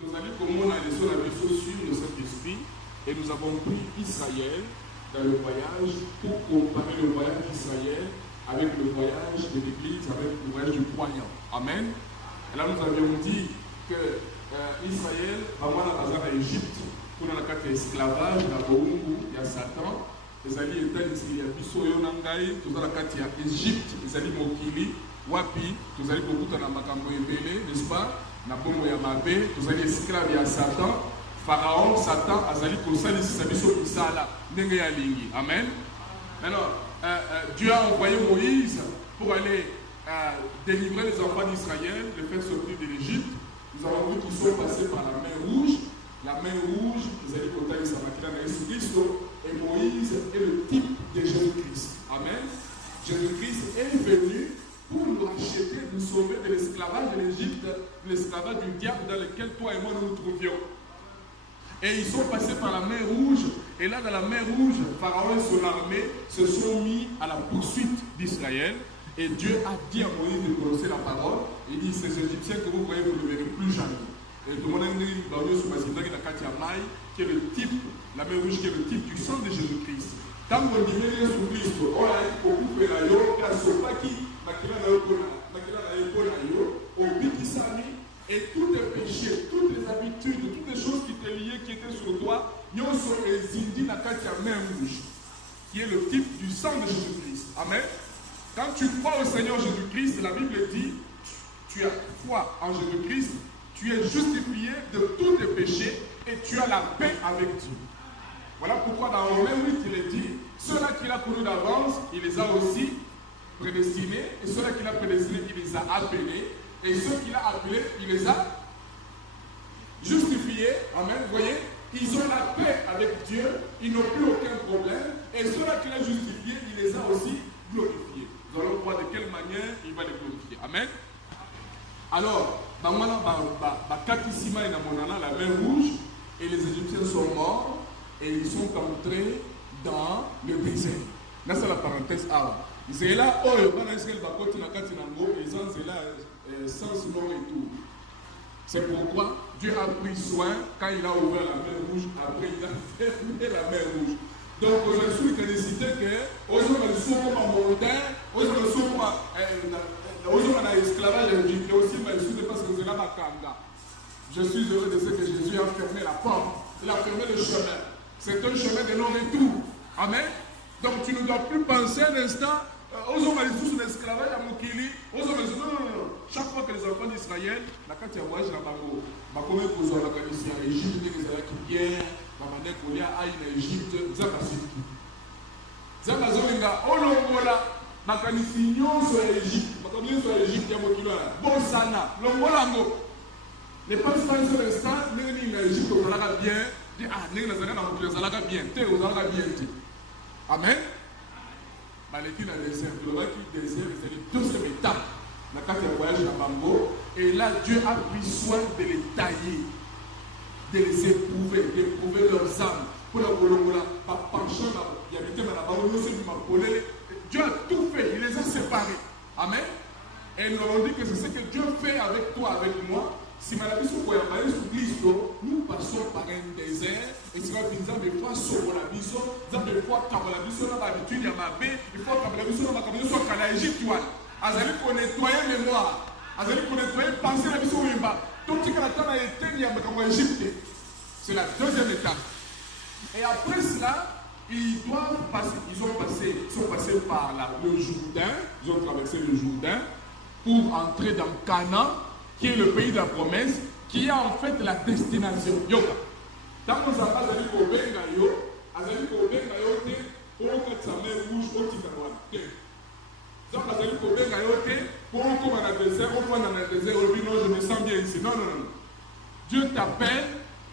Nous allons comment on a laissé la mission sur le Saint-Esprit et nous avons pris Israël dans le voyage pour comparer le voyage d'Israël avec le voyage de l'Église, avec le voyage du croyant. Amen. Et là, nous avions dit que Israël, avant la base à Égypte, pour la carte esclavage, la Boungu, il y a Satan, les alliés étaient ici, il y a Bisso Yonangai, tout dans la carte il y a Égypte, les alliés Mokili, Wapi, tous allez beaucoup dans la Makambo Ebele, n'est-ce pas? Nabomo Yamabe, tous allez esclaves, il y a Satan, Pharaon, Satan, Azali Kosali, Sabiso Kisala, Nengeyalingi. Amen. Alors, Dieu a envoyé Moïse pour aller délivrer les enfants d'Israël, les faire sortir de l'Égypte. Nous avons vu qu'ils sont passés par la mer Rouge. La mer Rouge, vous allez compter ça à Jésus-Christ, et Moïse est le type de Jésus-Christ. Amen. Jésus-Christ est venu pour nous racheter, nous sauver de l'esclavage de l'Égypte, de l'esclavage du diable dans lequel toi et moi nous nous trouvions. Et ils sont passés par la mer Rouge, et là dans la mer Rouge, Pharaon et son armée se sont mis à la poursuite d'Israël, et Dieu a dit à Moïse de prononcer la parole. Il dit, ces Égyptiens que vous voyez, vous ne les verrez plus jamais. Et tout le monde a dit, qui est le type, la mer Rouge qui est le type du sang de Jésus-Christ. Quand on dit Jésus-Christ, on a dit qu'on coupe la yo, la sopa qui, et tous les péchés, toutes les habitudes, toutes les choses qui étaient liées, qui étaient sur toi, nous sommes les Indiens dans la mer Rouge, qui est le type du sang de Jésus-Christ. Amen. Quand tu crois au Seigneur Jésus-Christ, la Bible dit, tu as foi en Jésus-Christ, tu es justifié de tous tes péchés et tu as la paix avec Dieu. Voilà pourquoi dans Romains 8, il est dit, ceux-là qu'il a connus d'avance, il les a aussi prédestinés, et ceux-là qu'il a prédestinés, il les a appelés, et ceux qu'il a appelés, il les a justifiés. Amen. Vous voyez, ils ont la paix avec Dieu, ils n'ont plus aucun problème, et ceux-là qu'il a justifiés, il les a aussi glorifiés. Nous allons voir de quelle manière il va les glorifier. Amen. Alors, la mer Rouge, et les Égyptiens sont morts, et ils sont entrés dans le désert. Là, c'est la parenthèse A. C'est là, oh, sans nom et tout. C'est pourquoi Dieu a pris soin, quand il a ouvert la mer Rouge, après il a fermé la mer Rouge. Donc, je suis félicité que, aux hommes, ils sont comme un montagne, aux hommes, ils sont comme un esclavage égyptien aussi, mais ils sont parce que c'est là ma kanga. Je suis heureux de ce que Jésus a fermé la porte, il a fermé le chemin. C'est un chemin de non-retour. Amen. Donc, tu ne dois plus penser un instant, aux hommes, ils sont sous l'esclavage à Mokili, aux hommes, ils sont non. Chaque fois que les enfants d'Israël, la carte de voyage, la bango, ma commune pour la Galicie, en Égypte, les Israéliens qui viennent, Mamane Kolia aille en Égypte, Zakasiki. Zakazolinga, Olongola, Makanisi sur l'Égypte, Makanisi sur l'Égypte, Yamokila, Bonsana, Longolango. Ne pense pas un seul instant, Néni en Égypte, on va bien, ah, Néni on va bien, on va bien. Amen. Maléki dans le désert, le roi qui désert, c'est la deuxième étape. La carte de voyage à Bambo, et là, Dieu a pris soin de les tailler, de les éprouver, d'éprouver leurs âmes. Pour la Bolongola, par penchant, il y avait Dieu a tout fait, il les a séparés. Amen. Et nous avons dit que c'est ce que Dieu fait avec toi, avec moi. Si nous passons par un désert, et si nous avons des fois sur la vision, nous avons des fois quand la vision a l'habitude, il y a ma baie, il faut que la vision a l'habitude, soit qu'à l'Égypte, Azali pour nettoyer mémoire, Azali pour nettoyer penser la vision où tout ce que la terre a été, il y a comme Égypte. C'est la deuxième étape. Et après cela, ils sont passés par le Jourdain, ils ont traversé le Jourdain pour entrer dans Canaan, qui est le pays de la promesse, qui est en fait la destination. Yoga. Tant que ça va, Azali pour Bengayo, pour que sa mère rouge au Tikawa. Donc, Azali pour Bengayo, pour qu'on dans le désert, on va dans le désert, on dit non, je me sens bien ici. Non. Dieu t'appelle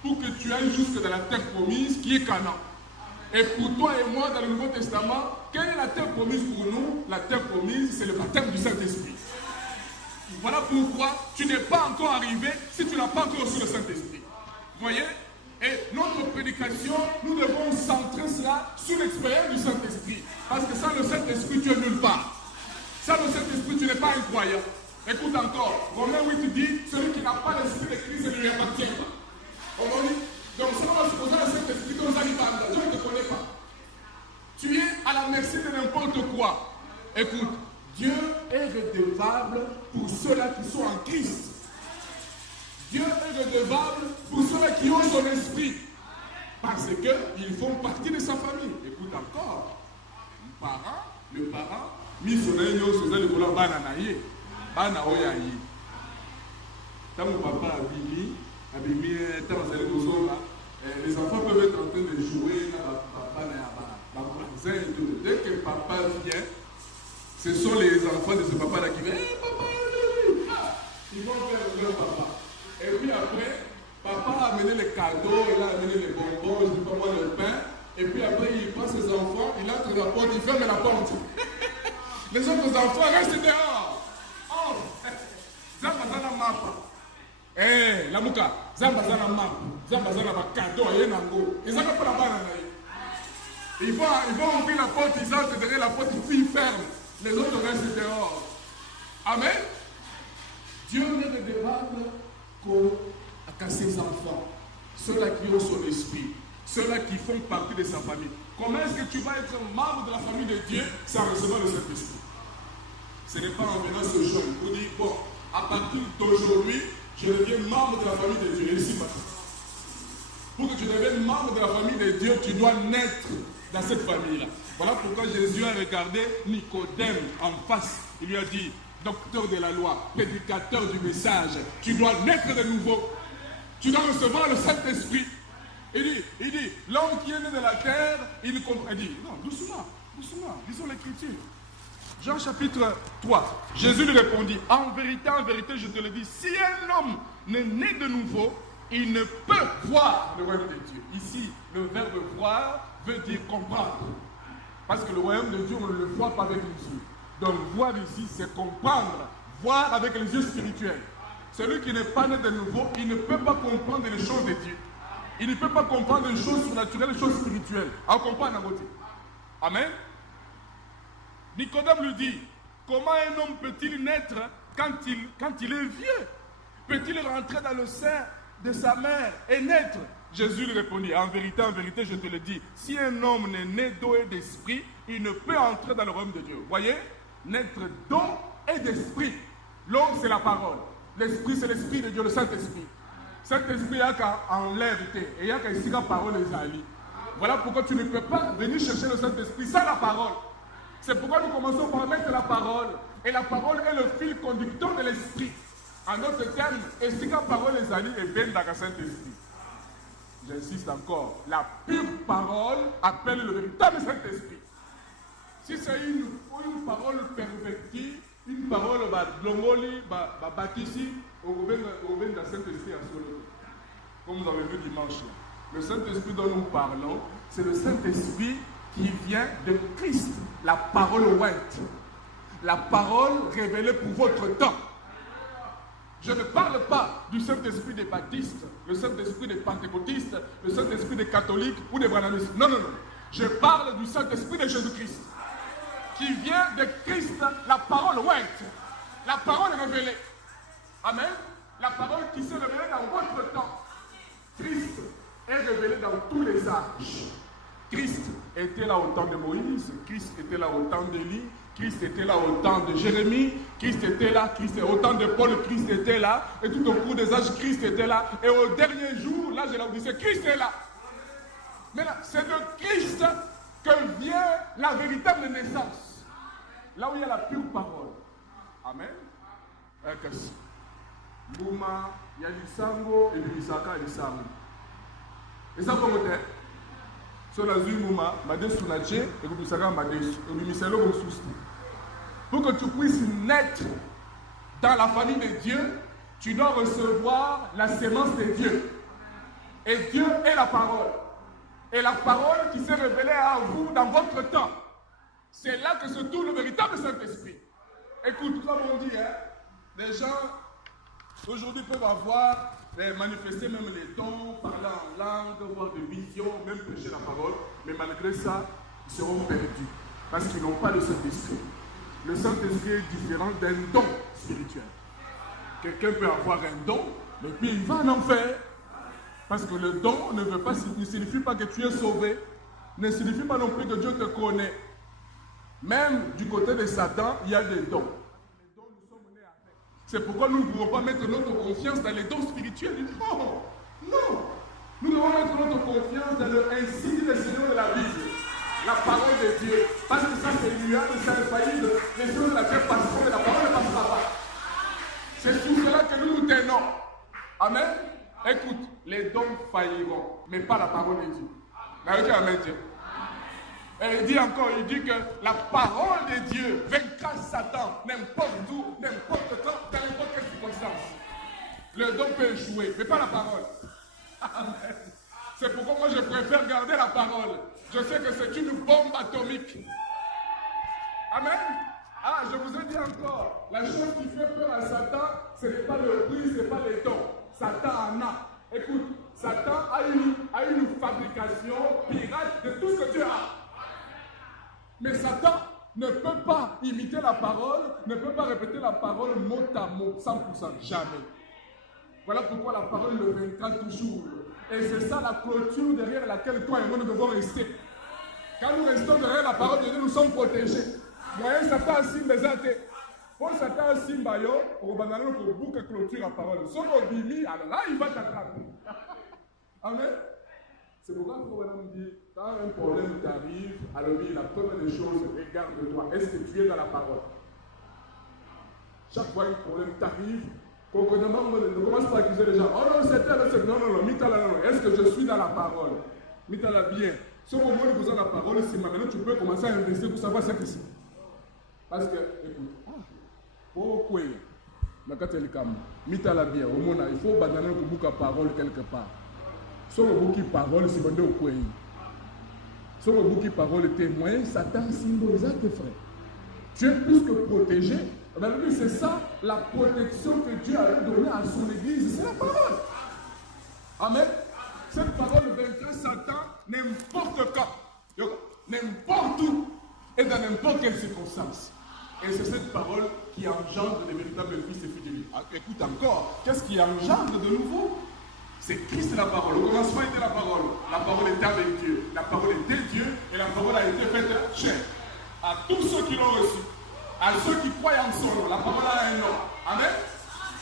pour que tu ailles jusque dans la terre promise qui est Canaan. Et pour toi et moi, dans le Nouveau Testament, quelle est la terre promise pour nous? La terre promise, c'est le baptême du Saint-Esprit. Voilà pourquoi tu n'es pas encore arrivé si tu n'as pas encore reçu le Saint-Esprit. Vous voyez? Et notre prédication, nous devons centrer cela sur l'expérience du Saint-Esprit. Parce que sans le Saint-Esprit, tu es nulle part. Sans le Saint-Esprit, tu n'es pas un croyant. Écoute encore, Romains 8 dit, celui qui n'a pas l'Esprit de Christ ne lui appartient pas. quoi? Écoute, Dieu est redevable pour ceux-là qui sont en Christ. Dieu est redevable pour ceux-là qui ont son esprit. Parce qu'ils font partie de sa famille. Écoute encore, le parent, mis son aïe, son aïe, le bana naïe, bana oyaï. Quand mon papa a bimi, les enfants peuvent être en train de jouer, dès que papa vient, ce sont les enfants de ce papa-là qui viennent. Hey, papa, ils vont faire leur papa. Et puis après, papa a amené les cadeaux, il a amené les bonbons, je ne sais pas moi, le pain. Et puis après, il prend ses enfants, il entre dans la porte, il ferme la porte. Les autres enfants restent dehors. Oh, Zambazana mapa. Eh, la mouka, Zambazana mapa. Zambazana va cadeau, il y a un go. Ils n'ont pas la balle. Ils vont ouvrir la porte, ils entrent derrière la porte, puis ils ferment. Les autres restent dehors. Amen. Dieu n'est redevable qu'à ses enfants, ceux-là qui ont son esprit, ceux-là qui font partie de sa famille. Comment est-ce que tu vas être membre de la famille de Dieu sans recevoir le Saint-Esprit? Ce n'est pas en venant ce jour pour dire, bon, à partir d'aujourd'hui, je deviens membre de la famille de Dieu. Et ici, pour que tu deviennes membre de la famille de Dieu, tu dois naître dans cette famille-là. Voilà pourquoi Jésus a regardé Nicodème en face. Il lui a dit, docteur de la loi, prédicateur du message, tu dois naître de nouveau. Tu dois recevoir le Saint-Esprit. Il dit, l'homme qui est né de la terre, il ne comprend. Il dit, non, doucement, lisons l'Écriture. Jean chapitre 3, Jésus lui répondit, en vérité, je te le dis, si un homme n'est né de nouveau, il ne peut voir le royaume de Dieu. Ici, le verbe voir veut dire comprendre. Parce que le royaume de Dieu, on ne le voit pas avec les yeux. Donc voir ici, c'est comprendre, voir avec les yeux spirituels. Celui qui n'est pas né de nouveau, il ne peut pas comprendre les choses de Dieu. Il ne peut pas comprendre les choses surnaturelles, les choses spirituelles. On comprend à côté. Amen. Nicodème lui dit, comment un homme peut-il naître quand il est vieux? Peut-il rentrer dans le sein de sa mère et naître? Jésus lui répondit, en vérité, je te le dis, si un homme n'est né d'eau et d'esprit, il ne peut entrer dans le royaume de Dieu. Voyez, naître d'eau et d'esprit. L'eau, c'est la parole. L'esprit, c'est l'esprit de Dieu, le Saint-Esprit. Saint-Esprit, il y a qu'à enlèver, et il y a qu'à ici la parole les alliés. Voilà pourquoi tu ne peux pas venir chercher le Saint-Esprit sans la parole. C'est pourquoi nous commençons par mettre la parole. Et la parole est le fil conducteur de l'esprit. En d'autres termes, et si la parole les alliés est bien dans le Saint-Esprit. J'insiste encore, la pure parole appelle le véritable Saint-Esprit. Si c'est une parole pervertie, une parole blongoli, bâtissi, au gouvernement de la Saint-Esprit à solo. Comme vous avez vu dimanche, le Saint-Esprit dont nous parlons, c'est le Saint-Esprit qui vient de Christ, la parole ointe, la parole révélée pour votre temps. Je ne parle pas du Saint-Esprit des baptistes, le Saint-Esprit des pentecôtistes, le Saint-Esprit des catholiques ou des branhamistes. Non. Je parle du Saint-Esprit de Jésus-Christ, qui vient de Christ, la parole ointe, la parole révélée. Amen. La parole qui s'est révélée dans votre temps. Christ est révélé dans tous les âges. Christ était là au temps de Moïse, Christ était là au temps d'Élie, Christ était là au temps de Jérémie, Christ était là, au temps de Paul, Christ était là, et tout au cours des âges, Christ était là, et au dernier jour, là je l'ai dit, Christ est là. Mais là, c'est de Christ que vient la véritable naissance. Là où il y a la pure parole. Amen. Bouma, il y a du sango et du misaka et du sango. Et ça comment dire? Sur la Zumuma, Madesu Nache, et du misaka Madesu, et du misalo Rosusti. Pour que tu puisses naître dans la famille de Dieu, tu dois recevoir la sémence de Dieu. Et Dieu est la parole. Et la parole qui s'est révélée à vous dans votre temps. C'est là que se trouve le véritable Saint-Esprit. Écoute, comme on dit, les gens aujourd'hui peuvent avoir, manifester même les dons, parler en langue, avoir des visions, même prêcher la parole, mais malgré ça, ils seront perdus. Parce qu'ils n'ont pas le Saint-Esprit. Le Saint-Esprit est différent d'un don spirituel. Quelqu'un peut avoir un don, mais puis il va en enfer. Parce que le don ne signifie pas que tu es sauvé, ne signifie pas non plus que Dieu te connaît. Même du côté de Satan, il y a des dons. Les dons, nous sommes nés avec. C'est pourquoi nous ne pouvons pas mettre notre confiance dans les dons spirituels. Non, non. Nous devons mettre notre confiance dans le ainsi dit le Seigneur de la Bible, la parole de Dieu. Parce que ça, c'est immuable, c'est infaillible. Les choses de la terre passeront, mais la parole ne passera pas. C'est sur cela que nous nous tenons. Amen. Écoute, les dons failliront, mais pas la parole de Dieu. Amen. Et il dit encore, il dit que la parole de Dieu vaincra Satan n'importe où, n'importe quand, dans n'importe quelle circonstance. Le don peut échouer, mais pas la parole. Amen. C'est pourquoi moi je préfère garder la parole. Je sais que c'est une bombe atomique. Amen. Ah, je vous ai dit encore, la chose qui fait peur à Satan, ce n'est pas le prix, ce n'est pas les dons. Satan en a. Écoute, Satan a une fabrication pirate de tout ce que Dieu a. Mais Satan ne peut pas imiter la parole, ne peut pas répéter la parole mot à mot, 100%, jamais. Voilà pourquoi la parole le vaincra toujours. Et c'est ça la clôture derrière laquelle toi et moi nous devons rester. Quand nous restons derrière la parole de Dieu, nous sommes protégés. Moyen Satan simba zate. Pour Satan simba yo, pour banano pour boucler clôture la parole. Sauf au bimi, alors là il va t'attraper. Amen. C'est pourquoi il me dit, quand un problème t'arrive, alors la première des choses, regarde-toi. Est-ce que tu es dans la parole? Chaque fois qu'un problème t'arrive, ne commence pas à accuser les gens. Oh non, c'est tel, c'est non, mitala, non. Est-ce que je suis dans la parole? Mitala bien. Si au moment où vous avez la parole, c'est maintenant tu peux commencer à investir pour savoir ce que c'est. Parce que, écoute, pourquoi mitala bien, au monde, il faut abandonner beaucoup de parole quelque part. Si beaucoup de parole, c'est bandé au coin. Si beaucoup de parole témoin, Satan symbolise tes frères. Tu es plus que protégé. C'est ça la protection que Dieu a donnée à son église, c'est la parole. Amen. Cette parole vaincra Satan n'importe quand, n'importe où et dans n'importe quelle circonstance. Et c'est cette parole qui engendre les véritables fils et filles de Dieu. Écoute encore, qu'est-ce qui engendre de nouveau? C'est Christ la parole. Au commencement était la parole. La parole était avec Dieu. La parole était Dieu et la parole a été faite chair. À tous ceux qui l'ont reçu. À ceux qui croient en son nom, la parole a un nom. Amen.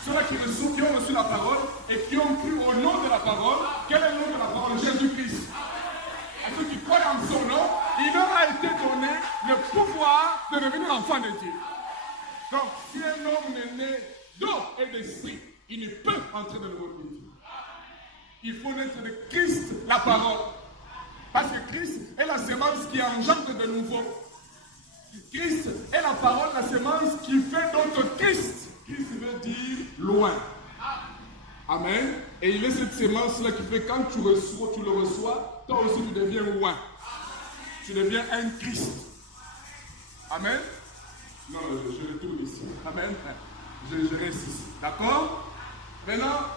Ceux-là qui ont reçu la parole et qui ont cru au nom de la parole. Quel est le nom de la parole? Jésus-Christ. À ceux qui croient en son nom, il leur a été donné le pouvoir de devenir enfant de Dieu. Donc, si un homme est né d'eau et d'esprit, il ne peut entrer dans le monde de Dieu. Il faut naître de Christ, la parole. Parce que Christ est la semence qui engendre de nouveau. Christ est la parole, la semence qui fait notre Christ. Christ veut dire loin. Amen. Et il est cette semence-là qui fait quand tu le reçois, toi aussi tu deviens loin. Tu deviens un Christ. Amen. Non, je retourne ici. Amen. Je reste ici. D'accord? Maintenant,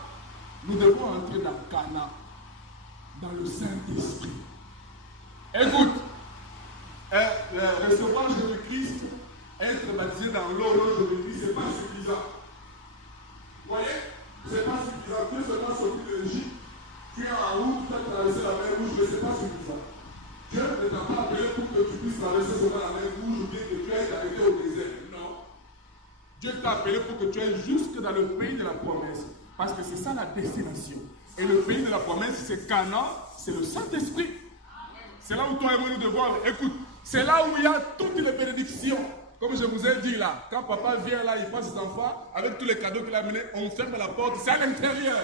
nous devons entrer dans Cana, dans le Saint-Esprit. Écoute. Recevoir Jésus-Christ, être baptisé dans l'eau de Jésus-Christ, ce n'est pas suffisant. Vous voyez? Ce n'est pas suffisant. Dieu seulement sorti de l'Égypte. Tu es en route, tu as traversé la mer Rouge, mais ce n'est pas suffisant. Dieu ne t'a pas appelé pour que tu puisses traverser seulement la mer Rouge ou bien que tu ailles arrêté au désert. Non. Dieu t'a appelé pour que tu ailles jusque dans le pays de la promesse. Parce que c'est ça la destination. Et le pays de la promesse, c'est Canaan, c'est le Saint-Esprit. C'est là où toi et moi nous devons aller. Écoute, c'est là où il y a toutes les bénédictions. Comme je vous ai dit là, quand papa vient là, il prend ses enfants, avec tous les cadeaux qu'il a amenés, on ferme la porte, c'est à l'intérieur.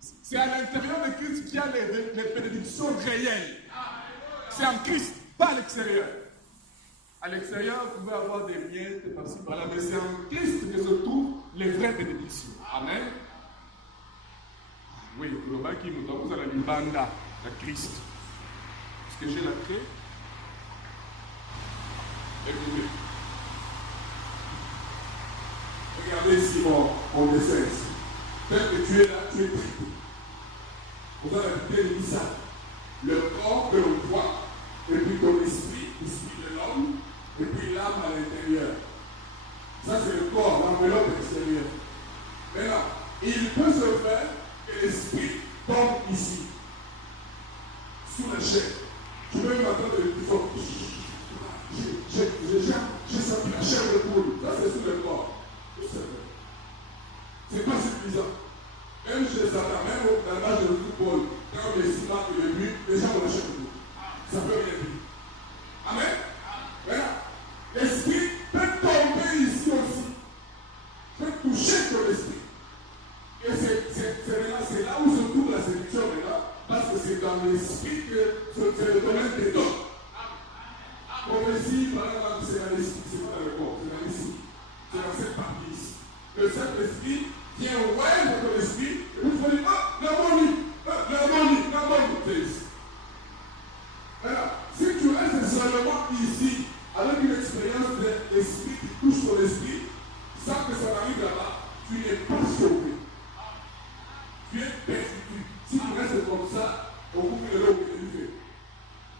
C'est à l'intérieur de Christ qu'il y a les bénédictions réelles. C'est en Christ, pas à l'extérieur. À l'extérieur, vous pouvez avoir des miettes par-ci par-là, mais c'est en Christ que se trouvent les vraies bénédictions. Amen. Oui, le bas qui nous donne, vous allez banda, la Christ. Est-ce que j'ai la clé? Écoutez. Regardez ici mon dessin ici. Peut-être que tu es là, tu es pris. Vous avez dit ça. Le corps que l'on voit, et puis ton esprit, l'esprit de l'homme, et puis l'âme à l'intérieur. Ça, c'est le corps, l'enveloppe extérieure. Maintenant, il peut se faire que l'esprit tombe ici, sous la chair. Tu peux m'entendre le plus fort. J'ai comme l'esprit marque le but, les gens vont lâcher le but. Ça peut rien dire. Amen. Voilà. L'esprit peut tomber ici aussi. Peut toucher ton esprit. Et c'est là où se trouve la séduction maintenant. Parce que c'est dans l'esprit que c'est le domaine des dons. Prophétie, par exemple, c'est dans l'esprit, c'est pas dans le corps, c'est dans l'esprit. C'est dans cette partie ici. Le Saint-Esprit vient ouvrir ton esprit, et vous faites ah, l'harmonie, c'est ici. Alors, si tu restes seulement ici, avec une expérience de l'esprit qui touche ton esprit, sans que ça arrive là-bas, tu n'es pas sauvé. Tu es perdu. Si tu restes comme ça, on vous fait le lot que tu fais.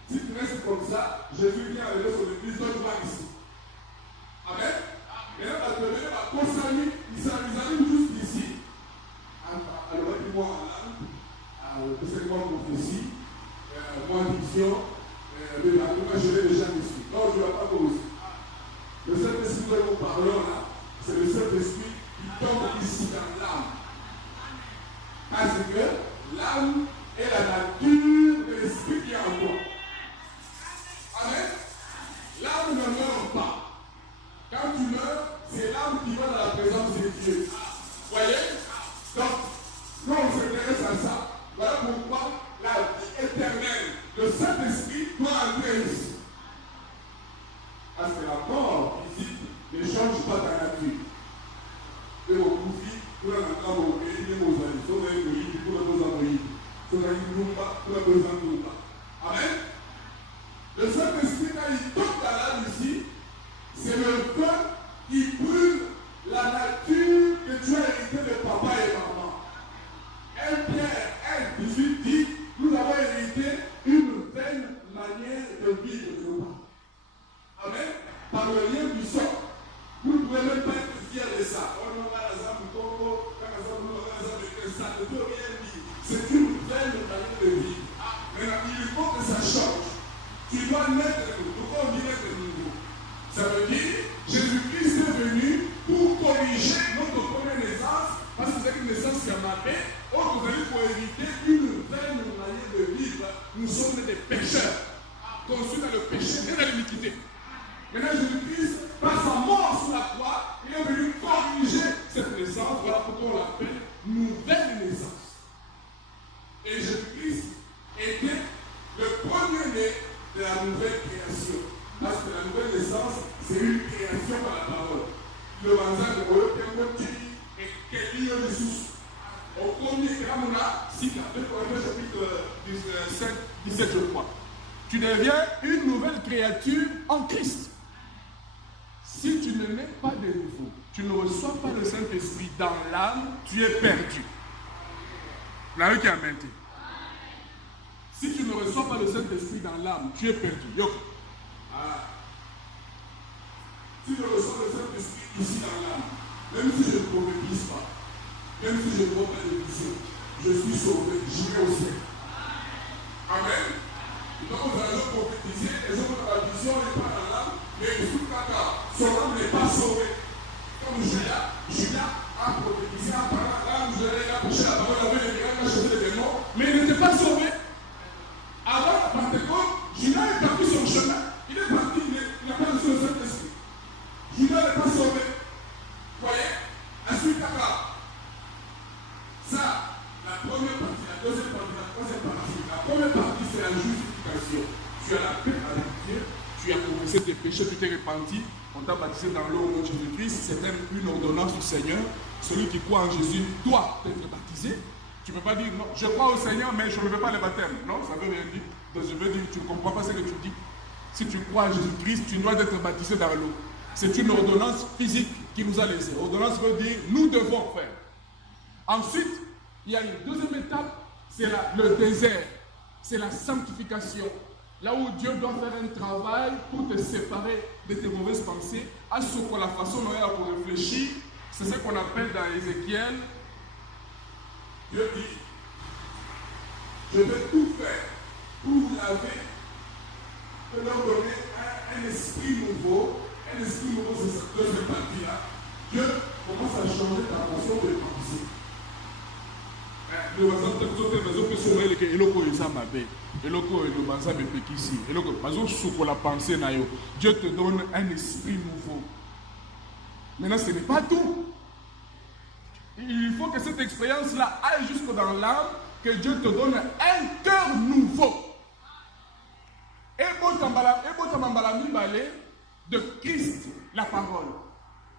Si tu restes comme ça, Jésus vient arriver sur l'église, toi tu vas ici. Amen. Maintenant, la première va consacrer, ils arrivent juste ici. Alors, moi en langue, moi en prophétie, moi en vision, moi je l'ai déjà ici. Non, je ne vais pas causer. Le Saint-Esprit dont nous parlons là, c'est le Saint-Esprit qui tombe ici dans l'âme. Parce que l'âme est la nature de l'esprit qui est en toi. Amen. L'âme ne meurt pas. Quand tu meurs, c'est l'âme qui va dans la présence de Dieu. Voyez? Donc, quand on s'intéresse à ça, voilà pourquoi la vie éternelle, le Saint-Esprit doit entrer ici. Parce que la mort physique ne change pas ta nature. Et au profit, pour la nature, au pays, aux amis, pour la moïse, pour la moïse, pour la moïse, pour la moïse. Amen. Le Saint-Esprit, quand il tombe dans l'âme ici, c'est le feu qui brûle la nature que tu as héritée de papa et maman. 1 Pierre 1, 18 dit, nous avons hérité une vaine manière de vivre de nos parents. Amen. Par le lien du sang. Vous ne pouvez même pas être fiers de ça. On a la zone du Congo, on a la zone de ça, ne peut rien dire. C'est une vaine manière de vivre. Maintenant, il faut que ça change. Tu dois naître de nouveau. Pourquoi on dit naître de nouveau? Ça veut dire, Jésus-Christ est venu pour corriger notre première naissance, parce que c'est une naissance qui a marqué. Or, vous allez pour éviter une vaine manière de vivre. Nous sommes des pécheurs, conçus dans le péché et dans l'iniquité. Maintenant, Jésus-Christ, par sa mort sur la croix, il est venu corriger cette naissance. Voilà pourquoi on l'appelle nouvelle naissance. Et Jésus-Christ était le premier-né de la nouvelle création. Parce que la nouvelle naissance, c'est une création par la parole. Le vanzan de Oyotemoti et Kelly Jésus. Au premier Gramona, si tu as 2 Corinthiens chapitre 17, je crois. Tu deviens une nouvelle créature en Christ. Si tu ne nais pas de nouveau, tu ne reçois pas le Saint-Esprit dans l'âme, tu es perdu. La qui a menti. Si tu ne reçois pas le Saint-Esprit dans l'âme, tu es perdu. Yo. Ah. Si je reçois le Saint-Esprit ici dans l'âme, même si je ne prophétise pas, même si je ne vois pas de vision, je suis sauvé, j'irai au ciel. Amen. Donc vous allez prophétiser, les autres dans la vision n'est pas dans l'âme, mais tout caca, son âme n'est pas sauvée. Comme Judas a prophétisé en parlant l'âme, il a prêché la parole, il avait les miracles, il a changé les démons, mais il n'était pas sauvé. Avant la Pentecôte, Judas est parti son chemin, il est parti, il n'a pas reçu le Saint-Esprit. Judas n'est pas sauvé. Voyez? Ensuite, ça, la première partie, la deuxième partie, la troisième partie. La première partie, c'est la justification. Tu as la paix avec Dieu, tu as confessé tes péchés, tu t'es repenti, on t'a baptisé dans l'eau au nom de Jésus-Christ. C'est une ordonnance du Seigneur. Celui qui croit en Jésus doit être baptisé. Tu ne peux pas dire, non, je crois au Seigneur, mais je ne veux pas le baptême. Non, ça ne veut rien dire. Donc je veux dire, tu ne comprends pas ce que tu dis. Si tu crois en Jésus-Christ, tu dois être baptisé dans l'eau. C'est une ordonnance physique qui nous a laissé. Ordonnance veut dire, nous devons faire. Ensuite, il y a une deuxième étape, c'est le désert. C'est la sanctification. Là où Dieu doit faire un travail pour te séparer de tes mauvaises pensées, à ce que la façon dont il a pour réfléchir, c'est ce qu'on appelle dans Ézéchiel. Dieu dit, je vais tout faire pour vous laver, pour leur donner un esprit nouveau. Un esprit nouveau, c'est cette deuxième partie-là. Dieu commence à changer ta façon de penser. Le voisin de toute maison peut somayele ke eloko eza mabe. Eloko elobanza bepekisi. Eloko bazo suko la pensée na yo. Dieu te donne un esprit nouveau. Maintenant, ce n'est pas tout. Il faut que cette expérience-là aille jusque dans l'âme, que Dieu te donne un cœur nouveau. De Christ, la parole.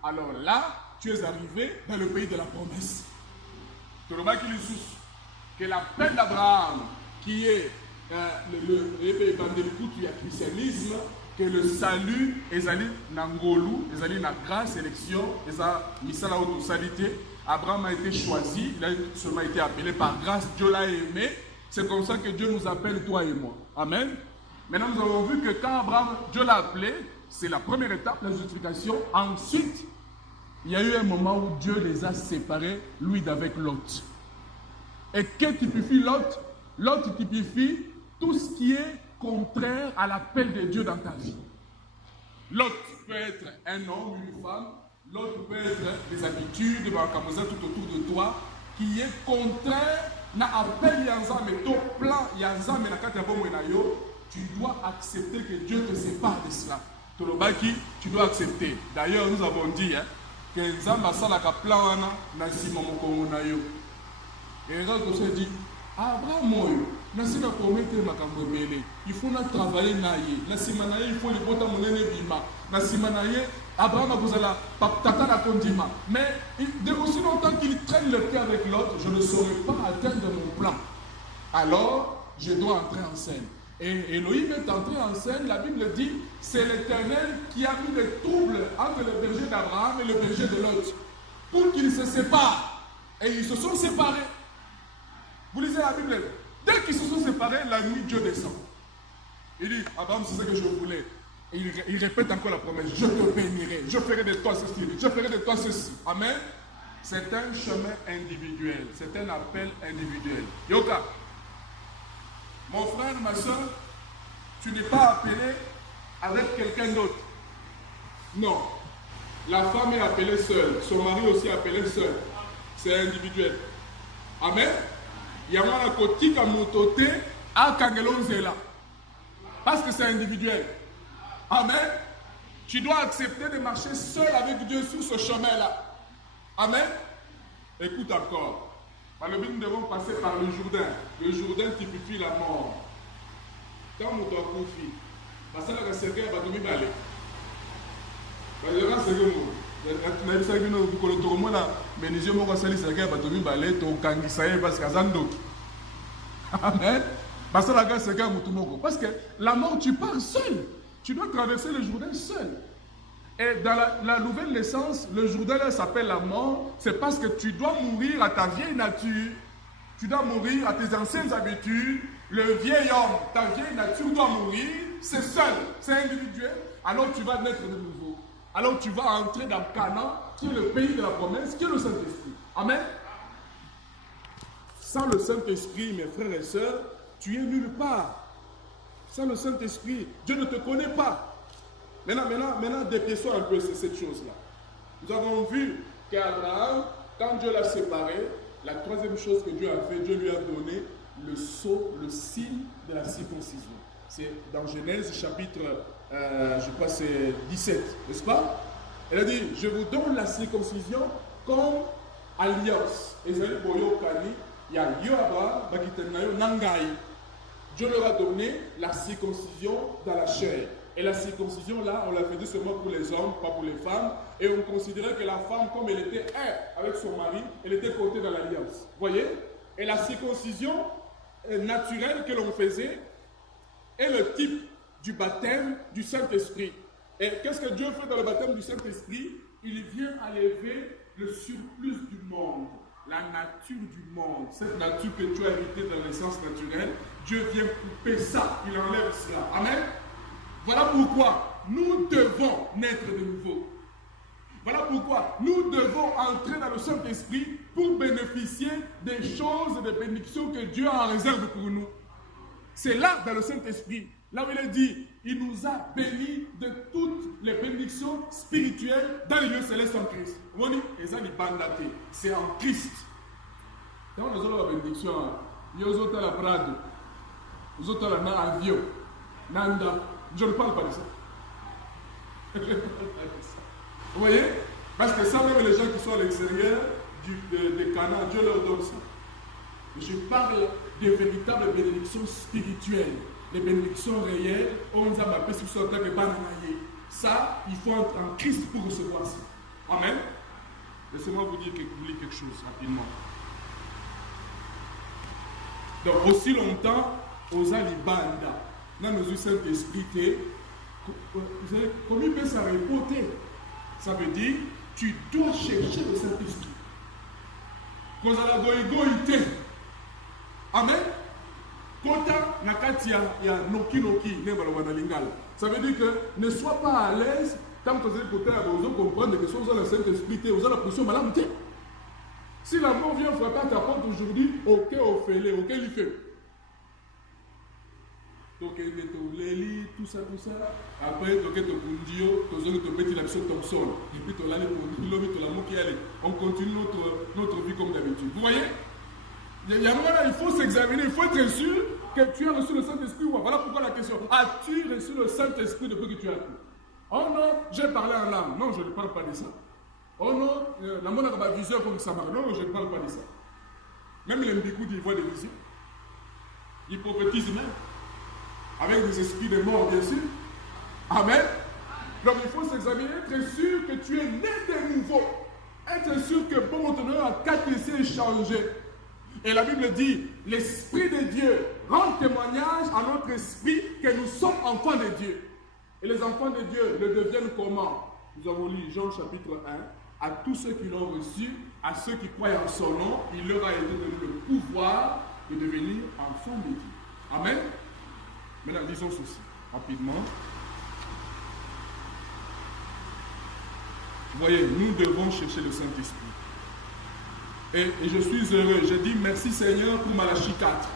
Alors là, tu es arrivé dans le pays de la promesse. Que la paix d'Abraham, qui est le christianisme, que le salut, ezali nangolu, ezali na grâce, élection, misala autosalité. Abraham a été choisi, il a seulement été appelé par grâce, Dieu l'a aimé. C'est comme ça que Dieu nous appelle, toi et moi. Amen. Maintenant, nous avons vu que quand Abraham, Dieu l'a appelé, c'est la première étape, la justification. Ensuite, il y a eu un moment où Dieu les a séparés, lui d'avec Lot. Et que typifie Lot? Lot typifie tout ce qui est contraire à l'appel de Dieu dans ta vie. L'autre peut être un homme, une femme, l'autre peut être des habitudes, tout autour de toi, qui est contraire à l'appel de ton plan, tu dois accepter que Dieu te sépare de cela. Tu dois accepter. D'ailleurs, nous avons dit que Nzamba salaka plan na sima mokongo na yo. Et là, on se dit, Abraham, il faut travailler il faut le bota monene bima. Abraham a posé la tata la condima. Mais aussi longtemps qu'il traîne le pied avec l'autre, je ne saurais pas atteindre mon plan. Alors, je dois entrer en scène. Et Elohim est entré en scène, la Bible dit, c'est l'Éternel qui a mis des troubles entre le berger d'Abraham et le berger de Lot, pour qu'ils se séparent. Et ils se sont séparés. Vous lisez la Bible, dès qu'ils se sont séparés, la nuit, Dieu descend. Il dit, Abraham, c'est ce que je voulais. Et il répète encore la promesse, je te bénirai, je ferai de toi ceci, je ferai de toi ceci. Amen. C'est un chemin individuel, c'est un appel individuel. Yoka, mon frère, ma soeur, tu n'es pas appelé avec quelqu'un d'autre. Non. La femme est appelée seule, son mari aussi est appelé seul. C'est individuel. Amen. Yamana kotika motote a kangelonzela. Parce que c'est individuel. Amen. Tu dois accepter de marcher seul avec Dieu sur ce chemin-là. Amen. Écoute encore. Nous devons passer par le Jourdain. Le Jourdain typifie la mort. Quand nous devons confier, parce que la Seigneur va nous aller. Amen. Parce que la mort, tu pars seul. Tu dois traverser le Jourdain seul. Et dans la nouvelle naissance, le Jourdain s'appelle la mort. C'est parce que tu dois mourir à ta vieille nature. Tu dois mourir à tes anciennes habitudes. Le vieil homme, ta vieille nature doit mourir. C'est seul, c'est individuel. Alors tu vas naître de nouveau. Alors tu vas entrer dans Canaan, qui est le pays de la promesse, qui est le Saint-Esprit. Amen. Sans le Saint-Esprit, mes frères et sœurs, tu es nulle part. Sans le Saint-Esprit, Dieu ne te connaît pas. Maintenant, dépiessons un peu cette chose-là. Nous avons vu qu'Abraham, quand Dieu l'a séparé, la troisième chose que Dieu a fait, Dieu lui a donné le sceau, le signe de la circoncision. C'est dans Genèse chapitre, je crois c'est 17, n'est-ce pas? Elle a dit, je vous donne la circoncision comme alliance. Et Dieu leur a donné la circoncision dans la chair. Et la circoncision, là, on l'a fait seulement pour les hommes, pas pour les femmes. Et on considérait que la femme, comme elle était avec son mari, elle était comptée dans l'alliance. Vous voyez? Et la circoncision naturelle que l'on faisait est le type du baptême du Saint-Esprit. Et qu'est-ce que Dieu fait dans le baptême du Saint-Esprit? Il vient enlever le surplus du monde, la nature du monde. Cette nature que tu as héritée dans l'essence naturelle, Dieu vient couper ça, il enlève cela. Amen. Voilà pourquoi nous devons naître de nouveau. Voilà pourquoi nous devons entrer dans le Saint-Esprit pour bénéficier des choses, des bénédictions que Dieu a en réserve pour nous. C'est là, dans le Saint-Esprit, là où il est dit, il nous a bénis de toutes les bénédictions spirituelles dans les lieux célestes en Christ. C'est en Christ. Quand nous avons la bénédiction, Il y a aux autres à la Prado. Aux autres à la avion. Nanda. Je ne parle pas de ça. Vous voyez? Parce que ça, même les gens qui sont à l'extérieur des Canaan, Dieu leur donne ça. Je parle de véritables bénédictions spirituelles. Les bénédictions réelles, on nous a appelé sur ce temps que bananaye. Ça, il faut entrer en Christ pour recevoir ça. Amen. Laissez-moi vous dire quelque chose rapidement. Donc, aussi longtemps, aux alibanda, dans nos Saint-Esprit, comme il peut s'arrêter, ça veut dire, tu dois chercher le Saint-Esprit. Amen. Kota nakati ya noki ne balabana lingala. Ça veut dire que ne sois pas à l'aise tant que vous êtes côté à vous comprendre que vous avez le Saint-Esprit, vous avez la pression malade. Si la mort vient frapper à ta porte aujourd'hui, ok, au fêlé, ok, il fait. Donc, tout ça. Après, on continue notre vie comme d'habitude. Vous voyez? Il faut s'examiner, il faut être sûr que tu as reçu le Saint-Esprit. Voilà pourquoi la question. As-tu reçu le Saint-Esprit depuis que tu as cru? Oh non, j'ai parlé en langue. Non, je ne parle pas de ça. Oh non, la monnaie a viseur comme ça marche. Non, je ne parle pas de ça. Même les Mbékou, ils voient des visions. Ils prophétisent même. Avec des esprits de mort, bien sûr. Amen. Donc il faut s'examiner, être sûr que tu es né de nouveau. Être sûr que bon, notre catéchisme est changé. Et la Bible dit, l'Esprit de Dieu rend témoignage à notre esprit que nous sommes enfants de Dieu. Et les enfants de Dieu le deviennent comment? Nous avons lu Jean chapitre 1. À tous ceux qui l'ont reçu, à ceux qui croient en son nom, il leur a été donné le pouvoir de devenir enfants de Dieu. Amen. Maintenant, disons ceci, rapidement. Vous voyez, nous devons chercher le Saint-Esprit. Et je suis heureux. Je dis merci Seigneur pour Malachie 4.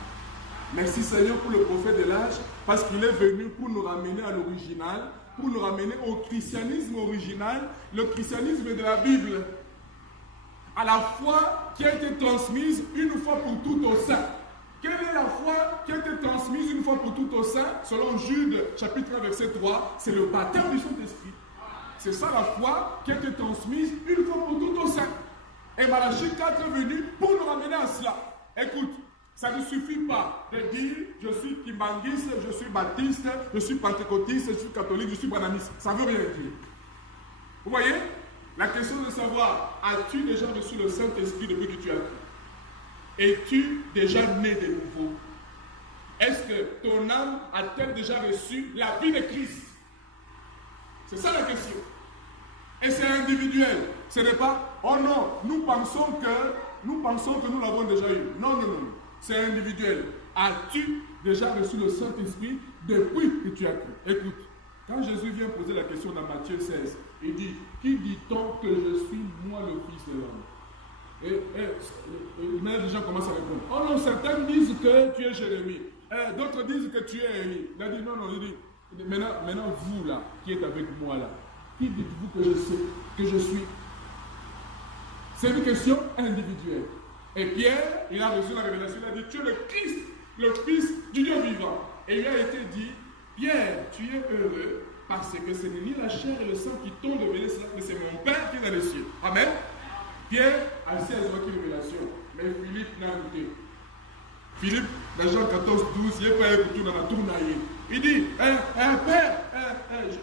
Merci Seigneur pour le prophète de l'âge, parce qu'il est venu pour nous ramener à l'original, pour nous ramener au christianisme original, le christianisme de la Bible, à la foi qui a été transmise une fois pour toutes au sein. Quelle est la foi qui a été transmise une fois pour toutes au sein? Selon Jude, chapitre 1, verset 3, c'est le baptême du Saint-Esprit. C'est ça la foi qui a été transmise une fois pour toutes au sein. Et Malachie 4 est venu pour nous ramener à cela. Écoute, ça ne suffit pas de dire je suis kimbanguiste, je suis baptiste, je suis pentecôtiste, je suis catholique, je suis branamiste. Ça ne veut rien dire. Vous voyez? La question de savoir, as-tu déjà reçu le Saint-Esprit depuis que tu as cru? Es-tu déjà né de nouveau? Est-ce que ton âme a-t-elle déjà reçu la vie de Christ? C'est ça la question. Et c'est individuel. Ce n'est pas, oh non, nous pensons que nous l'avons déjà eu. Non. C'est individuel. As-tu déjà reçu le Saint-Esprit depuis que tu as cru? Écoute, quand Jésus vient poser la question dans Matthieu 16, il dit, qui dit-on que je suis, moi, le Fils de l'homme? Et les gens commencent à répondre. Oh non, certains disent que tu es Jérémie. D'autres disent que tu es Élie. Il a dit non, il dit, maintenant vous là, qui êtes avec moi là, qui dites-vous que je suis? C'est une question individuelle. Et Pierre, il a reçu la révélation, il a dit, tu es le Christ, le Fils du Dieu vivant. Et il a été dit, Pierre, tu es heureux parce que ce n'est ni la chair et le sang qui t'ont révélé cela, mais c'est mon Père qui est dans les cieux. Amen. Pierre a 16 ans de révélation, mais Philippe n'a goûté. Philippe, dans Jean 14, 12, il n'est pas écouté dans la tournaille. Il dit, Père,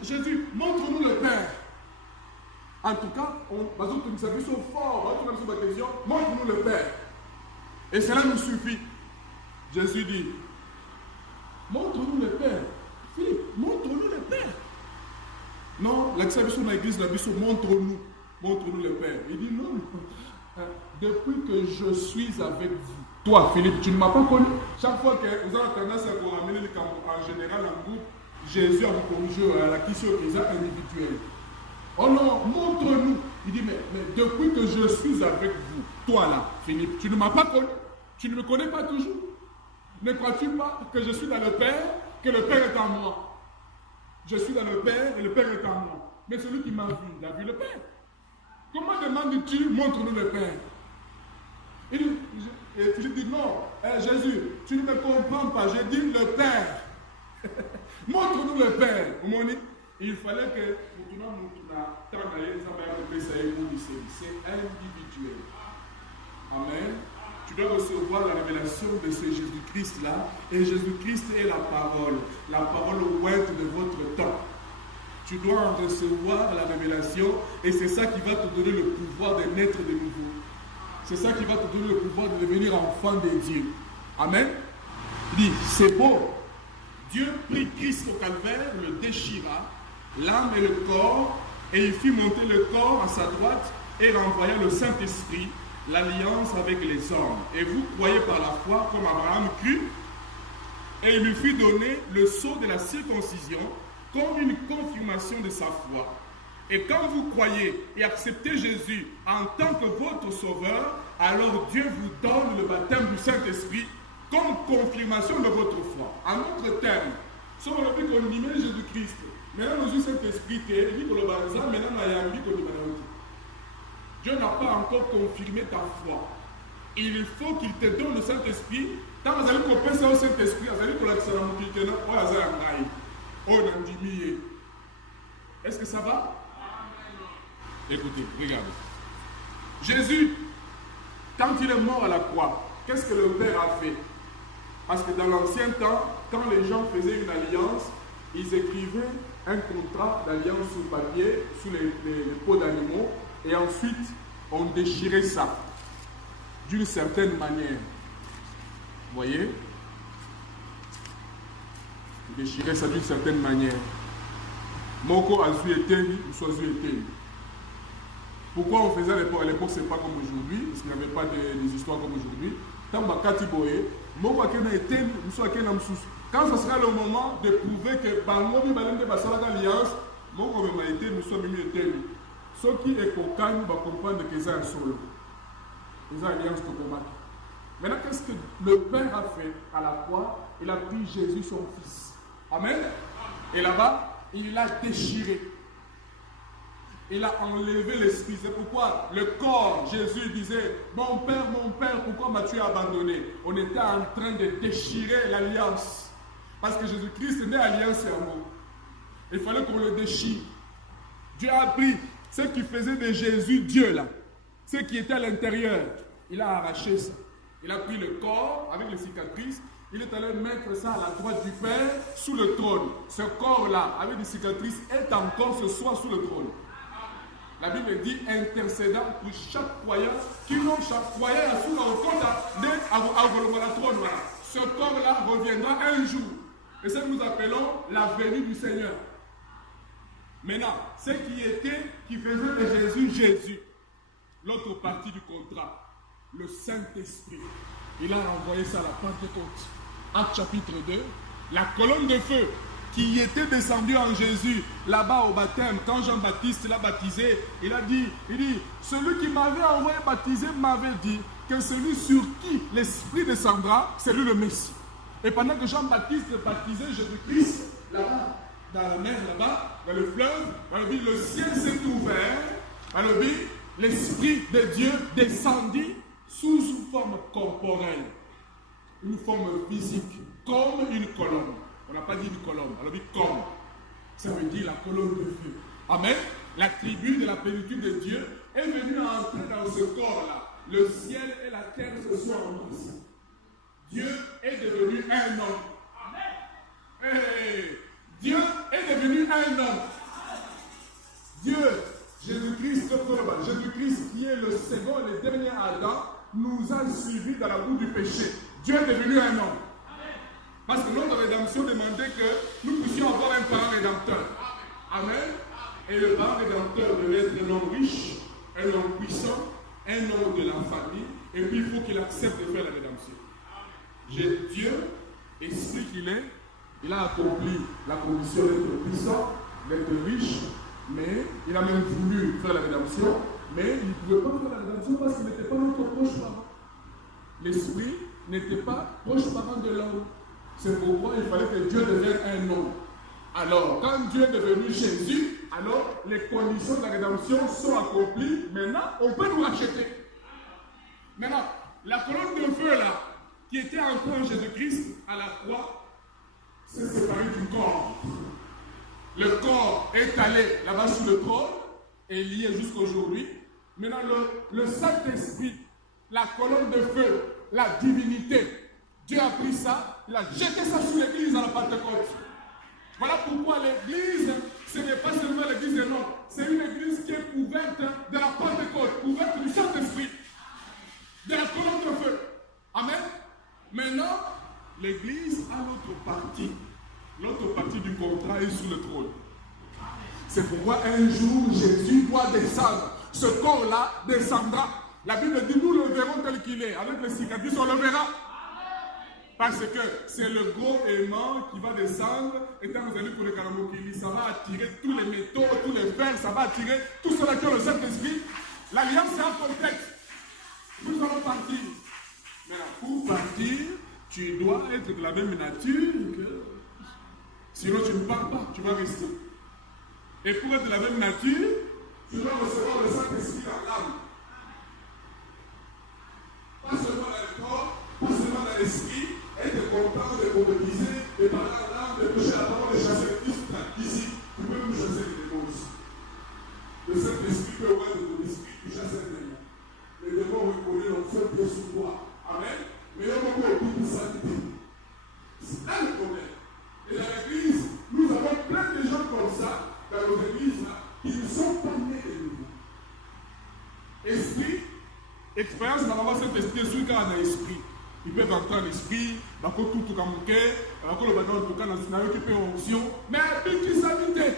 Jésus, montre-nous le Père. En tout cas, nous sommes forts, montre-nous le Père. Et cela nous suffit. Jésus dit, montre-nous le Père. Philippe, montre-nous le Père. Non, l'accès sur l'église, la mission, montre-nous le Père. Il dit non, depuis que je suis avec vous. Toi, Philippe, tu ne m'as pas connu. Chaque fois que vous avez tendance à vous ramener en général en groupe, Jésus a vous corrigé à la question individuelle. Oh non, montre-nous. Il dit, mais depuis que je suis avec vous, toi là, Philippe, tu ne m'as pas connu. Tu ne me connais pas toujours. Ne crois-tu pas que je suis dans le Père, que le Père est en moi? Je suis dans le Père et le Père est en moi. Mais celui qui m'a vu, il a vu le Père. Comment demandes-tu, montre-nous le Père? Et Philippe dit, non, Jésus, tu ne me comprends pas. Je dis le Père. Montre-nous le Père. Il fallait que c'est individuel. Amen. Tu dois recevoir la révélation de ce Jésus-Christ-là. Et Jésus-Christ est la parole ointe de votre temps. Tu dois en recevoir la révélation et c'est ça qui va te donner le pouvoir de naître de nouveau. C'est ça qui va te donner le pouvoir de devenir enfant de Dieu. Amen. Il dit, c'est beau. Dieu prit Christ au calvaire, le déchira, l'âme et le corps, et il fit monter le corps à sa droite et renvoya le Saint-Esprit, l'alliance avec les hommes. Et vous croyez par la foi comme Abraham crut, et il lui fit donner le sceau de la circoncision comme une confirmation de sa foi. Et quand vous croyez et acceptez Jésus en tant que votre sauveur, alors Dieu vous donne le baptême du Saint-Esprit comme confirmation de votre foi. En autre terme, si on a vu qu'on dit Jésus-Christ, maintenant nous avons Saint-Esprit, Dieu n'a pas encore confirmé ta foi. Il faut qu'il te donne le Saint-Esprit. Quand vous allez comprendre au Saint-Esprit, vous allez connaître. Est-ce que ça va? Écoutez, regardez. Jésus, quand il est mort à la croix, qu'est-ce que le Père a fait? Parce que dans l'ancien temps, quand les gens faisaient une alliance, ils écrivaient un contrat d'alliance sur papier, sous les peaux d'animaux, et ensuite on déchirait ça d'une certaine manière. Vous voyez? On déchirait ça d'une certaine manière. Moko azu eteni, soit eteni. Pourquoi on faisait à l'époque? À l'époque, ce n'est pas comme aujourd'hui, parce qu'il n'y avait pas des histoires comme aujourd'hui. Quand ce sera le moment de prouver que Bangomi Balende Basalaka Alliance, Moko m'a été, nous sommes mis eteni. Ceux qui est cocagne vont comprendre que c'est un solo. Les alliances de combat. Maintenant, qu'est-ce que le Père a fait à la croix? Il a pris Jésus, son Fils. Amen. Et là-bas, il l'a déchiré. Il a enlevé l'esprit. C'est pourquoi le corps, Jésus disait, mon Père, pourquoi m'as-tu abandonné? On était en train de déchirer l'alliance. Parce que Jésus-Christ n'est alliance et amour. Il fallait qu'on le déchire. Dieu a pris ce qui faisait de Jésus Dieu là. Ce qui était à l'intérieur. Il a arraché ça. Il a pris le corps avec les cicatrices. Il est allé mettre ça à la droite du Père sous le trône. Ce corps-là, avec des cicatrices, est encore ce soir sous le trône. La Bible dit intercédant pour chaque croyant qui n'ont chaque croyant à sous le compte à la trône. Ce corps-là reviendra un jour. Et ça nous appelons la venue du Seigneur. Maintenant, ce qui faisait de Jésus, Jésus, l'autre partie du contrat, le Saint-Esprit, il a envoyé ça à la Pentecôte. Acte chapitre 2, la colonne de feu qui était descendue en Jésus, là-bas au baptême, quand Jean-Baptiste l'a baptisé, il dit, celui qui m'avait envoyé baptiser m'avait dit que celui sur qui l'Esprit descendra, c'est lui le Messie. Et pendant que Jean-Baptiste baptisait Jésus-Christ, là-bas, dans la mer, là-bas, dans le fleuve, le ciel s'est ouvert, l'Esprit de Dieu descendit sous une forme corporelle, une forme physique, comme une colonne. On n'a pas dit une colonne, on a dit comme. Ça veut dire la colonne de feu. Amen. La tribu de la plénitude de Dieu est venue entrer dans ce corps-là. Le ciel et la terre se sont embrassés. Dieu est devenu un homme. Amen. Hey. Dieu est devenu un homme. Dieu, Jésus-Christ qui est le second et le dernier Adam, nous a suivis dans la route du péché. Dieu est devenu un homme. Parce que notre rédemption demandait que nous puissions avoir un parent rédempteur. Amen. Et le parent rédempteur devait être un homme riche, un homme puissant, un homme de la famille, et puis il faut qu'il accepte de faire la rédemption. Dieu, esprit qu'il est, il a accompli la condition d'être puissant, d'être riche, mais il a même voulu faire la rédemption, mais il ne pouvait pas faire la rédemption parce qu'il n'était pas notre proche parent. L'esprit n'était pas proche parent de l'homme. C'est pourquoi il fallait que Dieu devienne un homme. Alors, quand Dieu est devenu Jésus, alors les conditions de la rédemption sont accomplies. Maintenant, on peut nous racheter. Maintenant, la colonne de feu là, qui était entré en Jésus-Christ à la croix s'est séparé du corps. Le corps est allé là-bas sous le trône, est lié jusqu'aujourd'hui. Maintenant, le Saint-Esprit, la colonne de feu, la divinité, Dieu a pris ça, il a jeté ça sous l'église à la Pentecôte. Voilà pourquoi l'église, ce n'est pas seulement l'église des noms, c'est une église qui est couverte de la Pentecôte, couverte du Saint-Esprit, de la colonne de feu. Amen. Maintenant, l'église a l'autre partie. L'autre partie du contrat est sur le trône. C'est pourquoi un jour, Jésus doit descendre. Ce corps-là descendra. La Bible dit, nous le verrons tel qu'il est. Avec les cicatrices, on le verra. Parce que c'est le gros aimant qui va descendre. Et quand vous allez pour le Karamokili, ça va attirer tous les métaux, tous les fers, ça va attirer tout cela qui ont le Saint-Esprit. L'alliance est en complexe. Nous allons partir. Mais pour partir, tu dois être de la même nature que... Sinon, tu ne pars pas, tu vas rester. Et pour être de la même nature, tu dois recevoir le Saint-Esprit dans l'âme. Pas seulement dans le corps, pas seulement dans l'esprit, être content de prophétiser, de parler en l'âme, de toucher la parole, de chasser le Christ ici. Tu peux nous chasser les démons aussi. Le Saint-Esprit peut ouvrir ton esprit, tu chasses les démons. Les démons reconnaissent leur feu Dieu sur toi. Amen. Mais il y a beaucoup de santé. C'est là le problème. Et dans l'église, nous avons plein de gens comme ça, dans nos églises, là, qui ne sont pas nés de nouveau. Esprit, expérience, normalement, cet esprit, celui qui a un esprit. Il peut entrer en esprit, il peut tout comme il peut occuper l'onction, mais il peut s'habiter.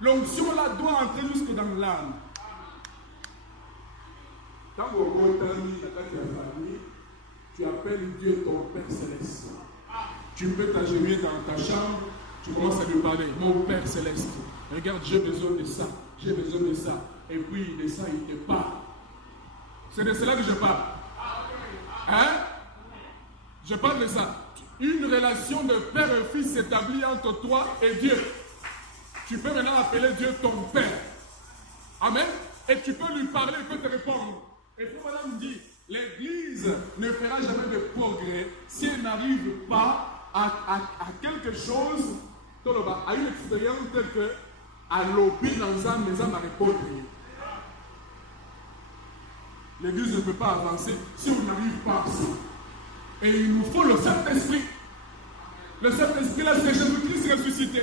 L'onction là doit entrer jusque dans l'âme. Quand vous rencontrez ta famille, tu appelles Dieu ton Père Céleste. Tu peux t'agenouiller dans ta chambre, tu commences à lui parler. Mon Père Céleste, regarde, j'ai besoin de ça, j'ai besoin de ça. Et puis de ça, il te parle. C'est de cela que je parle. Hein? Je parle de ça. Une relation de père et fils s'établit entre toi et Dieu. Tu peux maintenant appeler Dieu ton Père. Amen. Et tu peux lui parler, il peut te répondre. Et puis madame dit, l'église ne fera jamais de progrès si elle n'arrive pas à quelque chose, à une expérience telle que à l'obéir dans un maison à répondre. L'église ne peut pas avancer si on n'arrive pas à ça. Et il nous faut le Saint-Esprit. Le Saint-Esprit, là, c'est Jésus-Christ ressuscité.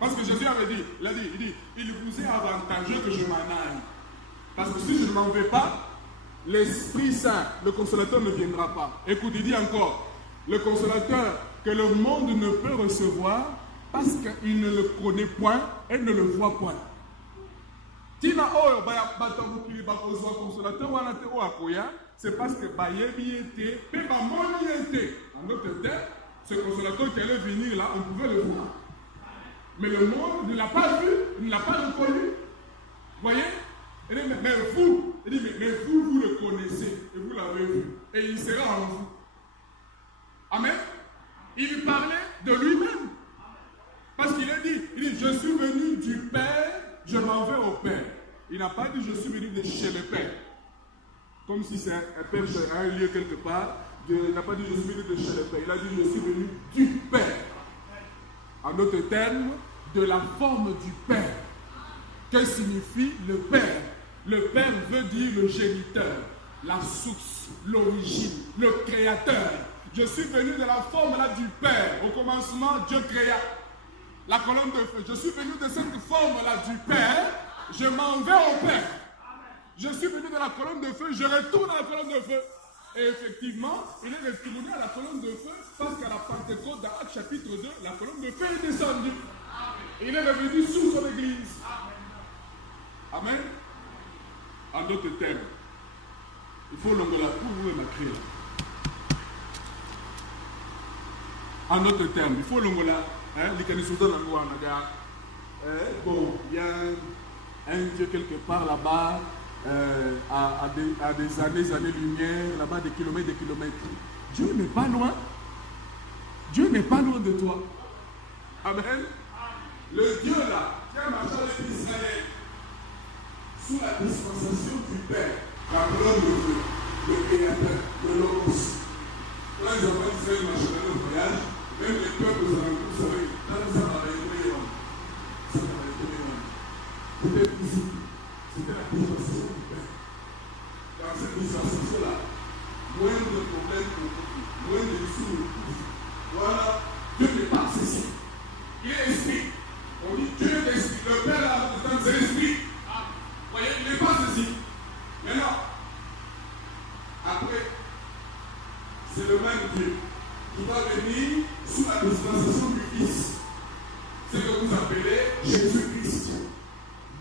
Parce que Jésus avait dit, il vous est avantageux que je m'en aille. Parce que si je ne m'en vais pas, l'Esprit Saint, le Consolateur, ne viendra pas. Écoute, il dit encore, le Consolateur que le monde ne peut recevoir parce qu'il ne le connaît point et ne le voit point. Tina oyo batamukili bakozwa consolateur wana te oyo akoya, c'est parce que bayebi ete pe bamoni ete. En d'autres termes, ce consolateur qui allait venir là, on pouvait le voir. Mais le monde ne l'a pas vu, ne l'a pas reconnu. Vous voyez? Il dit, mais vous, vous le connaissez et vous l'avez vu. Et il sera en vous. Amen. Il parlait de lui-même. Parce qu'il a dit, je suis venu du Père, je m'en vais au Père. Il n'a pas dit, je suis venu de chez le Père. Comme si c'est un Père chez un lieu quelque part. Il n'a pas dit, je suis venu de chez le Père. Il a dit, je suis venu du Père. En d'autres termes, de la forme du Père. Que signifie le Père? Le Père veut dire le géniteur, la source, l'origine, le créateur. Je suis venu de la forme là du Père. Au commencement, Dieu créa la colonne de feu. Je suis venu de cette forme là du Père. Je m'en vais au Père. Je suis venu de la colonne de feu. Je retourne à la colonne de feu. Et effectivement, il est retourné à la colonne de feu parce qu'à la Pentecôte, dans Actes chapitre 2, la colonne de feu est descendue. Il est revenu sous son église. Amen. En d'autres termes, il faut l'ongola pour vous m'écrire. En d'autres termes, il faut l'ongola. Bon, il y a un Dieu quelque part là-bas, à des années-lumière, là-bas, des kilomètres. Dieu n'est pas loin. Dieu n'est pas loin de toi. Amen. Le Dieu là, qui a marché avec Israël, sous la dispensation du Père, la colonne de feu, le créateur, le logos. Quand les enfants d'Israël marchaient dans le voyage, même les peuples aux alentours savaient que ça va être meilleur. Ça va être meilleur. C'était physique. C'était la dispensation du Père. Dans cette dispensation-là, moins de problèmes pour beaucoup, moins de sous. Voilà, Dieu n'est pas accessible. Il est esprit. On dit Dieu est esprit. Le Père là, c'est l'esprit. Vous voyez, il n'est pas accessible. Maintenant, après, c'est le même Dieu qui va venir sous la dispensation du Fils. C'est ce que vous appelez Jésus-Christ.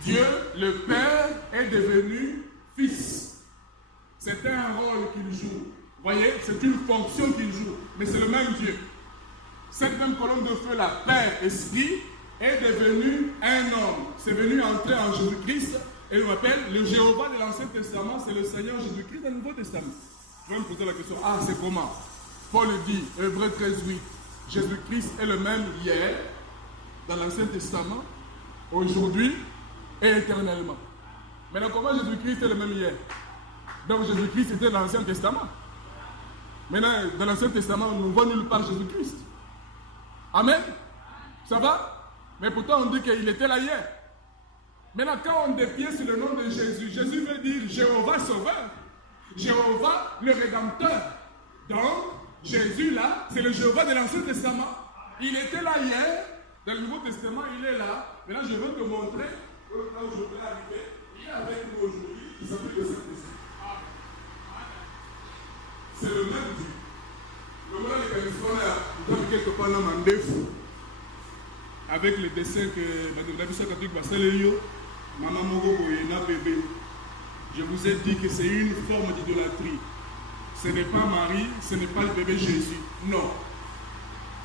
Dieu, le Père, est devenu Fils. C'est un rôle qu'il joue. Vous voyez, c'est une fonction qu'il joue. Mais c'est le même Dieu. Cette même colonne de feu là, Père, Esprit, est devenu un homme. C'est venu entrer en Jésus-Christ. Et on appelle le Jéhovah de l'Ancien Testament, c'est le Seigneur Jésus-Christ dans le Nouveau Testament. Je vais me poser la question, c'est comment? Paul dit, Hébreux 13:8, Jésus-Christ est le même hier, dans l'Ancien Testament, aujourd'hui et éternellement. Maintenant, comment Jésus-Christ est le même hier? Donc Jésus-Christ était dans l'Ancien Testament. Maintenant, dans l'Ancien Testament, on ne voit nulle part Jésus-Christ. Amen? Ça va? Mais pourtant, on dit qu'il était là hier. Maintenant, quand on dépiait sur le nom de Jésus, Jésus veut dire Jéhovah Sauveur. Jéhovah le Rédempteur. Donc, Jésus là, c'est le Jéhovah de l'Ancien Testament. Il était là hier, dans le Nouveau Testament, il est là. Maintenant, je veux te montrer, là où je voulais arriver, il est avec nous aujourd'hui, il s'appelle le Saint-Esprit. C'est le même Dieu. Le moment où il y a quelque part dans Mandefou, avec le dessin que Mme Catholique Bassaleo, Maman Mogo Boyena bébé, je vous ai dit que c'est une forme d'idolâtrie. Ce n'est pas Marie, ce n'est pas le bébé Jésus. Non.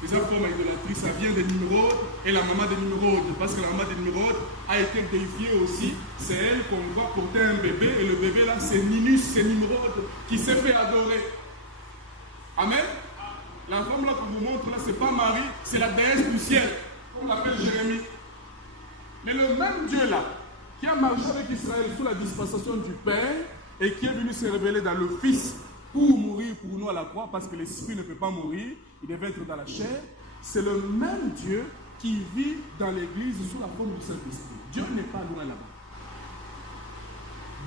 Et cette forme d'idolâtrie, ça vient de Nimrod et la maman de Nimrod. Parce que la maman de Nimrod a été déifiée aussi. C'est elle qu'on voit porter un bébé. Et le bébé là, c'est Ninus, c'est Nimrod qui s'est fait adorer. Amen. La forme là qu'on vous montre là, ce n'est pas Marie, c'est la déesse du ciel. On l'appelle Jérémie. Mais le même Dieu là, qui a marché avec Israël sous la dispensation du Père et qui est venu se révéler dans le Fils pour mourir pour nous à la croix, parce que l'Esprit ne peut pas mourir, il devait être dans la chair, c'est le même Dieu qui vit dans l'Église sous la forme du Saint-Esprit. Dieu n'est pas loin là-bas.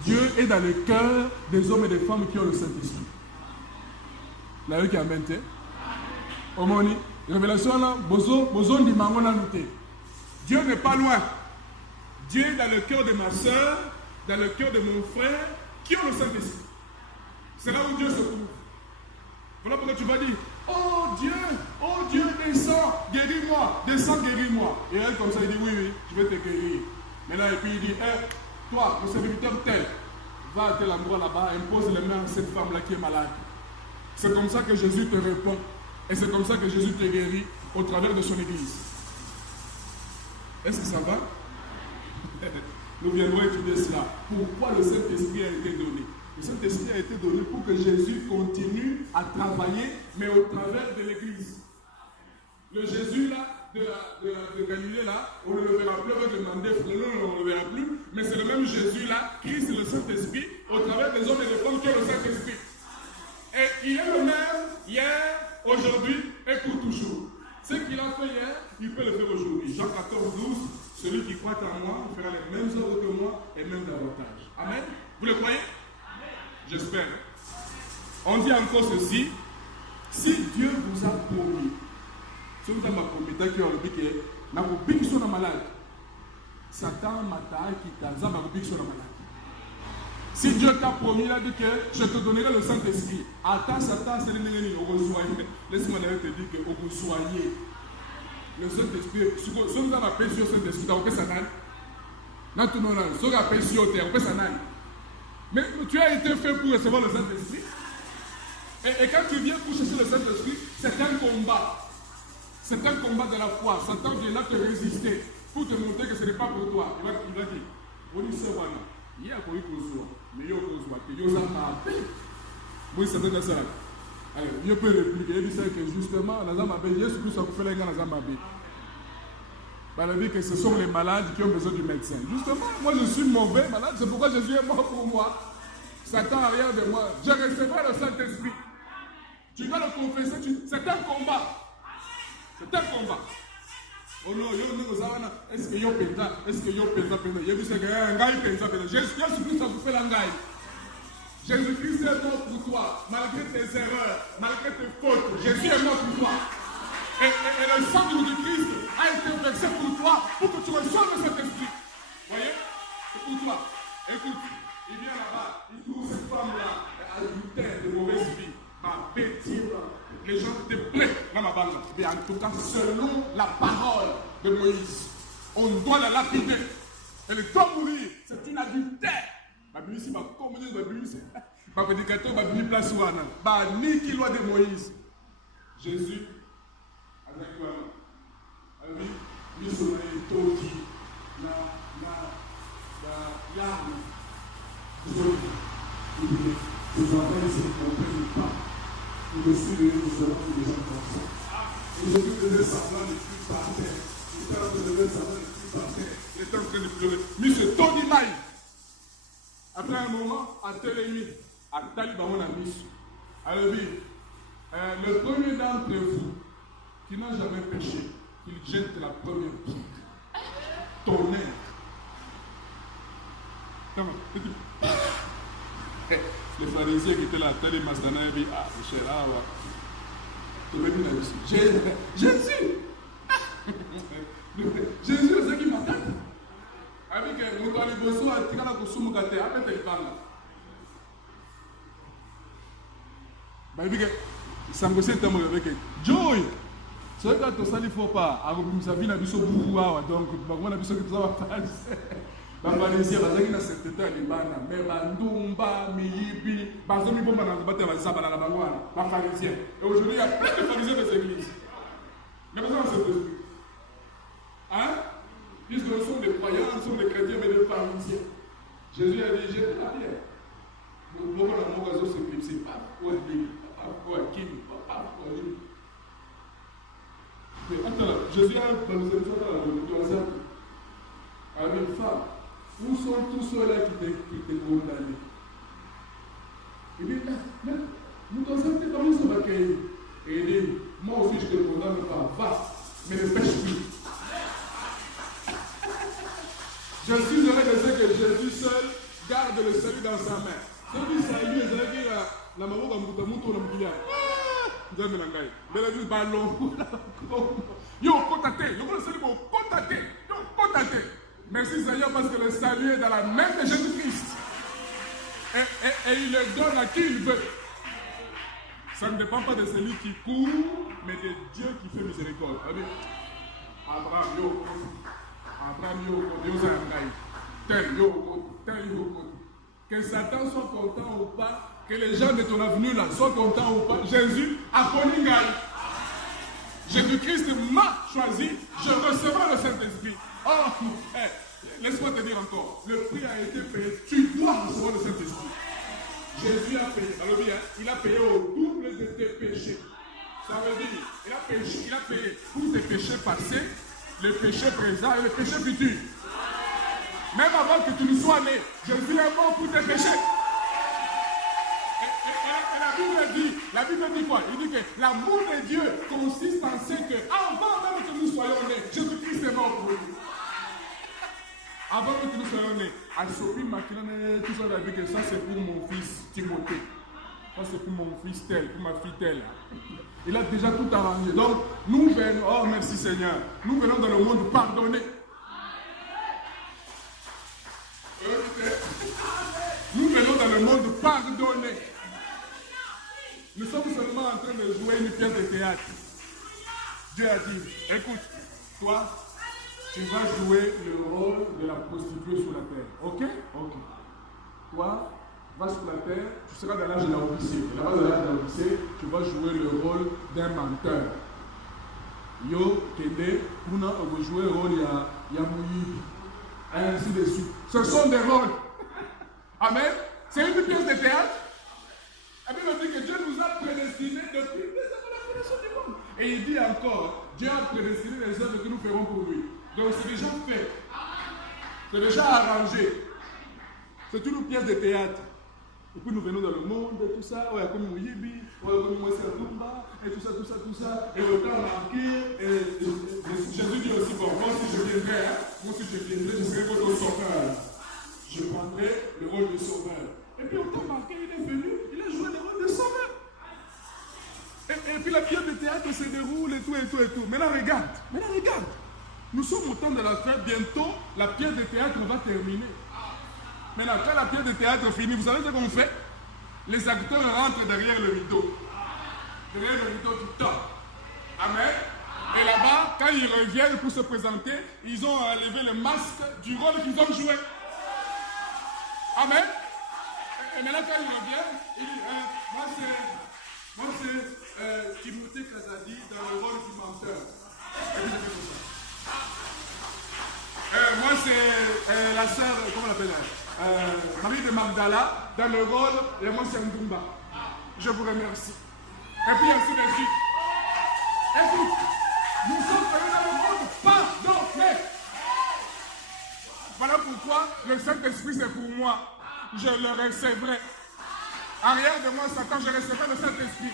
Dieu est dans le cœur des hommes et des femmes qui ont le Saint-Esprit. Là, qui a maintenu. Omoni, révélation là, bozo di mangona noté. Dieu n'est pas loin. Dieu est dans le cœur de ma soeur, dans le cœur de mon frère, qui ont le Saint-Esprit. C'est là où Dieu se trouve. Voilà pourquoi tu vas dire, oh Dieu, descends, guéris-moi, descends, guéris-moi. Et elle, comme ça, il dit, oui, je vais te guérir. Mais là, et puis il dit, toi, mon serviteur tel, va à tel endroit là-bas, impose les mains à cette femme-là qui est malade. C'est comme ça que Jésus te répond. Et c'est comme ça que Jésus te guérit au travers de son Église. Est-ce que ça va? Nous viendrons étudier cela. Pourquoi le Saint-Esprit a été donné? Le Saint-Esprit a été donné pour que Jésus continue à travailler, mais au travers de l'Église. Le Jésus là, de Galilée là, on ne le verra plus avec le Mandef, non, on ne le verra plus, mais c'est le même Jésus là, Christ le Saint-Esprit, au travers des hommes et des femmes qui ont le Saint-Esprit. Et il est le même hier, aujourd'hui et pour toujours. Ce qu'il a fait hier, il peut le faire aujourd'hui. Jean 14, 12, celui qui croit en moi fera les mêmes œuvres que moi et même davantage. Amen. Vous le croyez? J'espère. On dit encore ceci, si Dieu vous a promis, si vous avez promis, qui a dit que na kubiki sona malade, Satan mata qui t'a zaba kubiki sona malade. Si Dieu t'a promis, il a dit que je te donnerai le Saint-Esprit. Attends, Satan, c'est le laisse-moi te dire que vous soyez. Le Saint-Esprit, si vous avez appelé sur le Saint-Esprit, vous pouvez s'en aller. Non, tout le monde, si vous avez appelé sur terre, vous pouvez s'en aller. Mais tu as été fait pour recevoir le Saint-Esprit. Et quand tu viens pour chercher le Saint-Esprit, c'est un combat. C'est un combat de la foi. Satan vient là te résister pour te montrer que ce n'est pas pour toi. Il va dire, on dit c'est voilà. Il y a quoi il faut mais il y a quoi il faut moi ça donne ça. Alors, je peux répliquer. Il dit ça que justement, dans Zambabé, Jésus-Christ a fait les gars dans Zambabé. Il dit que ce sont les malades qui ont besoin du médecin. Justement, moi je suis mauvais malade, c'est pourquoi Jésus est mort pour moi. Satan n'a rien de moi. Je recevrai le Saint-Esprit. Tu dois le confesser. C'est un combat. C'est un combat. Oh non, est-ce que yo pensa? Est-ce que yo pensa? Jésus-Christ a bouffé la ngaï. Jésus-Christ est mort pour toi, malgré tes erreurs, malgré tes fautes. Jésus est mort pour toi. Et le sang de Jésus-Christ a été versé pour toi, pour que tu reçoives cet esprit. Voyez? C'est pour toi. Écoute, il vient là-bas, il trouve cette femme-là, adultère de mauvaise vie, ma bêtise. Les gens étaient prêts dans ma bande. Mais en tout cas, selon la parole de Moïse, on doit la lapider. Elle doit mourir. C'est une adultère. Ma Bible ici, ma communauté, ma Bible ici, ma prédicateur, ma Bible place où on a. Ni qui loi de Moïse. Jésus, avec toi, avec lui, son toti, l'arme. Ces enfants, ils ne comprennent pas. Ils me suivent et nous serons des gens comme ça. Aujourd'hui, je devais savoir ne plus par terre. Il est en train de lever savoir ne plus par terre. Il est en train de pleurer. Mais ce Tony Maï. Après un moment, à Télémi, à Taliban, a mis. Alors, le premier d'entre vous qui n'a jamais péché, qu'il jette la première pierre. Tonnerre. Les pharisiens qui étaient là, tel et Mastana, ils disent, ah, Michel, ah, ouais. Jésus! Jésus, c'est qui m'attend. Avec nous, quand les besoins, tu as la consomme gâtée, après, tu es là. Bah, il dit que, ça me fait un avec Joy! C'est vrai que ça, il ne faut pas. Alors, nous avons vu sur Bouroua, donc, on a vu sur que ça va passer. Les Pharisiens, ils ont cette état de Libana, mais Bandumba, Miyibi, Bazomi Bomba, les Pharisiens. Et aujourd'hui, il y a plein de Pharisiens dans ces églises. Mais besoin de cet esprit. Hein? Puisque nous sommes des croyants, nous sommes des chrétiens, mais des Pharisiens. Jésus a dit, j'ai la pierre. Nous avons un mot qui s'éclipse. Papa, Papa, Kim, Papa, attends, Jésus a dans le avec une femme. Où sont tous ceux-là qui t'ont condamné? Il dit, mais nous t'en sommes comment ils sont accueillis? Et il dit, moi aussi je te condamne pas, va, mais ne pêche plus. Je suis heureux de dire que Jésus seul garde le salut dans sa main. Celui qui salue, il dit, la maman va me mouton, vous avez l'anglais. Mais la vie, ballon, yo, contaté, yo, le salut, contaté, yo, contaté. Merci Seigneur parce que le salut est dans la main de Jésus-Christ. Et il le donne à qui il veut. Ça ne dépend pas de celui qui court, mais de Dieu qui fait miséricorde. Abraham, yo, que Satan soit content ou pas, que les gens de ton avenue là soient contents ou pas, Jésus a connu Gaï. Jésus-Christ m'a choisi, je recevrai le Saint-Esprit. Oh, laisse-moi te dire encore, le prix a été payé, tu dois recevoir le Saint-Esprit. Jésus a payé, alors bien, il a payé au double de tes péchés. Ça veut dire, il a payé pour tes péchés passés, les péchés présents et les péchés futurs. Même avant que tu ne sois né, Jésus est mort pour tes péchés. Et la Bible dit quoi? Il dit que l'amour de Dieu consiste en ce que, avant même que nous soyons nés, Jésus-Christ est mort pour nous. Avant même que nous soyons nés, à Sophie Makilane, tout ça, il a dit que ça c'est pour mon fils Timothée. Ça c'est pour mon fils tel, pour ma fille telle. Il a déjà tout arrangé. Donc, nous venons, oh merci Seigneur, nous venons dans le monde pardonner. Nous venons dans le monde pardonner. Nous sommes seulement en train de jouer une pièce de théâtre. Dieu a dit, écoute, toi, tu vas jouer le rôle de la prostituée sur la terre. Ok? Ok. Toi, va sur la terre, tu seras dans l'âge de la Odyssée. Et là-bas, dans l'âge de la Odyssée, tu vas jouer le rôle d'un menteur. Yo, Kende, Kuna, on va jouer le rôle de Yamouyi. Ainsi de suite. Ce sont des rôles. Amen. C'est une pièce de théâtre. La Bible dit que Dieu nous a prédestinés depuis la création du monde. Et il dit encore, Dieu a prédestiné les œuvres que nous ferons pour lui. Donc c'est déjà fait. C'est déjà arrangé. C'est une pièce de théâtre. Et puis nous venons dans le monde, et tout ça, ouais, comme Mouyibi, comme Mouesserdoumba, et tout ça. Et le temps marqué, et Jésus dit aussi, bon, moi si je viendrai, je serai votre sauveur. Je prendrai le rôle de sauveur. Et puis au temps marqué, il est venu, il a joué le rôle de sauveur. Et puis la pièce de théâtre se déroule, et tout. Maintenant regarde. Nous sommes au temps de la fête, bientôt la pièce de théâtre va terminer. Maintenant, quand la pièce de théâtre finit, vous savez ce qu'on fait? Les acteurs rentrent derrière le rideau. Derrière le rideau du temps. Amen. Et là-bas, quand ils reviennent pour se présenter, ils ont enlevé le masque du rôle qu'ils ont joué. Amen. Et maintenant, quand ils reviennent, ils disent, moi c'est Timothée Kazadi dans le rôle du menteur. Moi c'est la sœur, comment on l'appelle, Marie de Magdala dans le rôle, et moi c'est Ndumba. Je vous remercie. Et puis ainsi de suite. Écoute, nous sommes venus dans le monde pardonné. Voilà pourquoi le Saint-Esprit c'est pour moi. Je le recevrai. Arrière de moi, Satan, je recevrai le Saint-Esprit.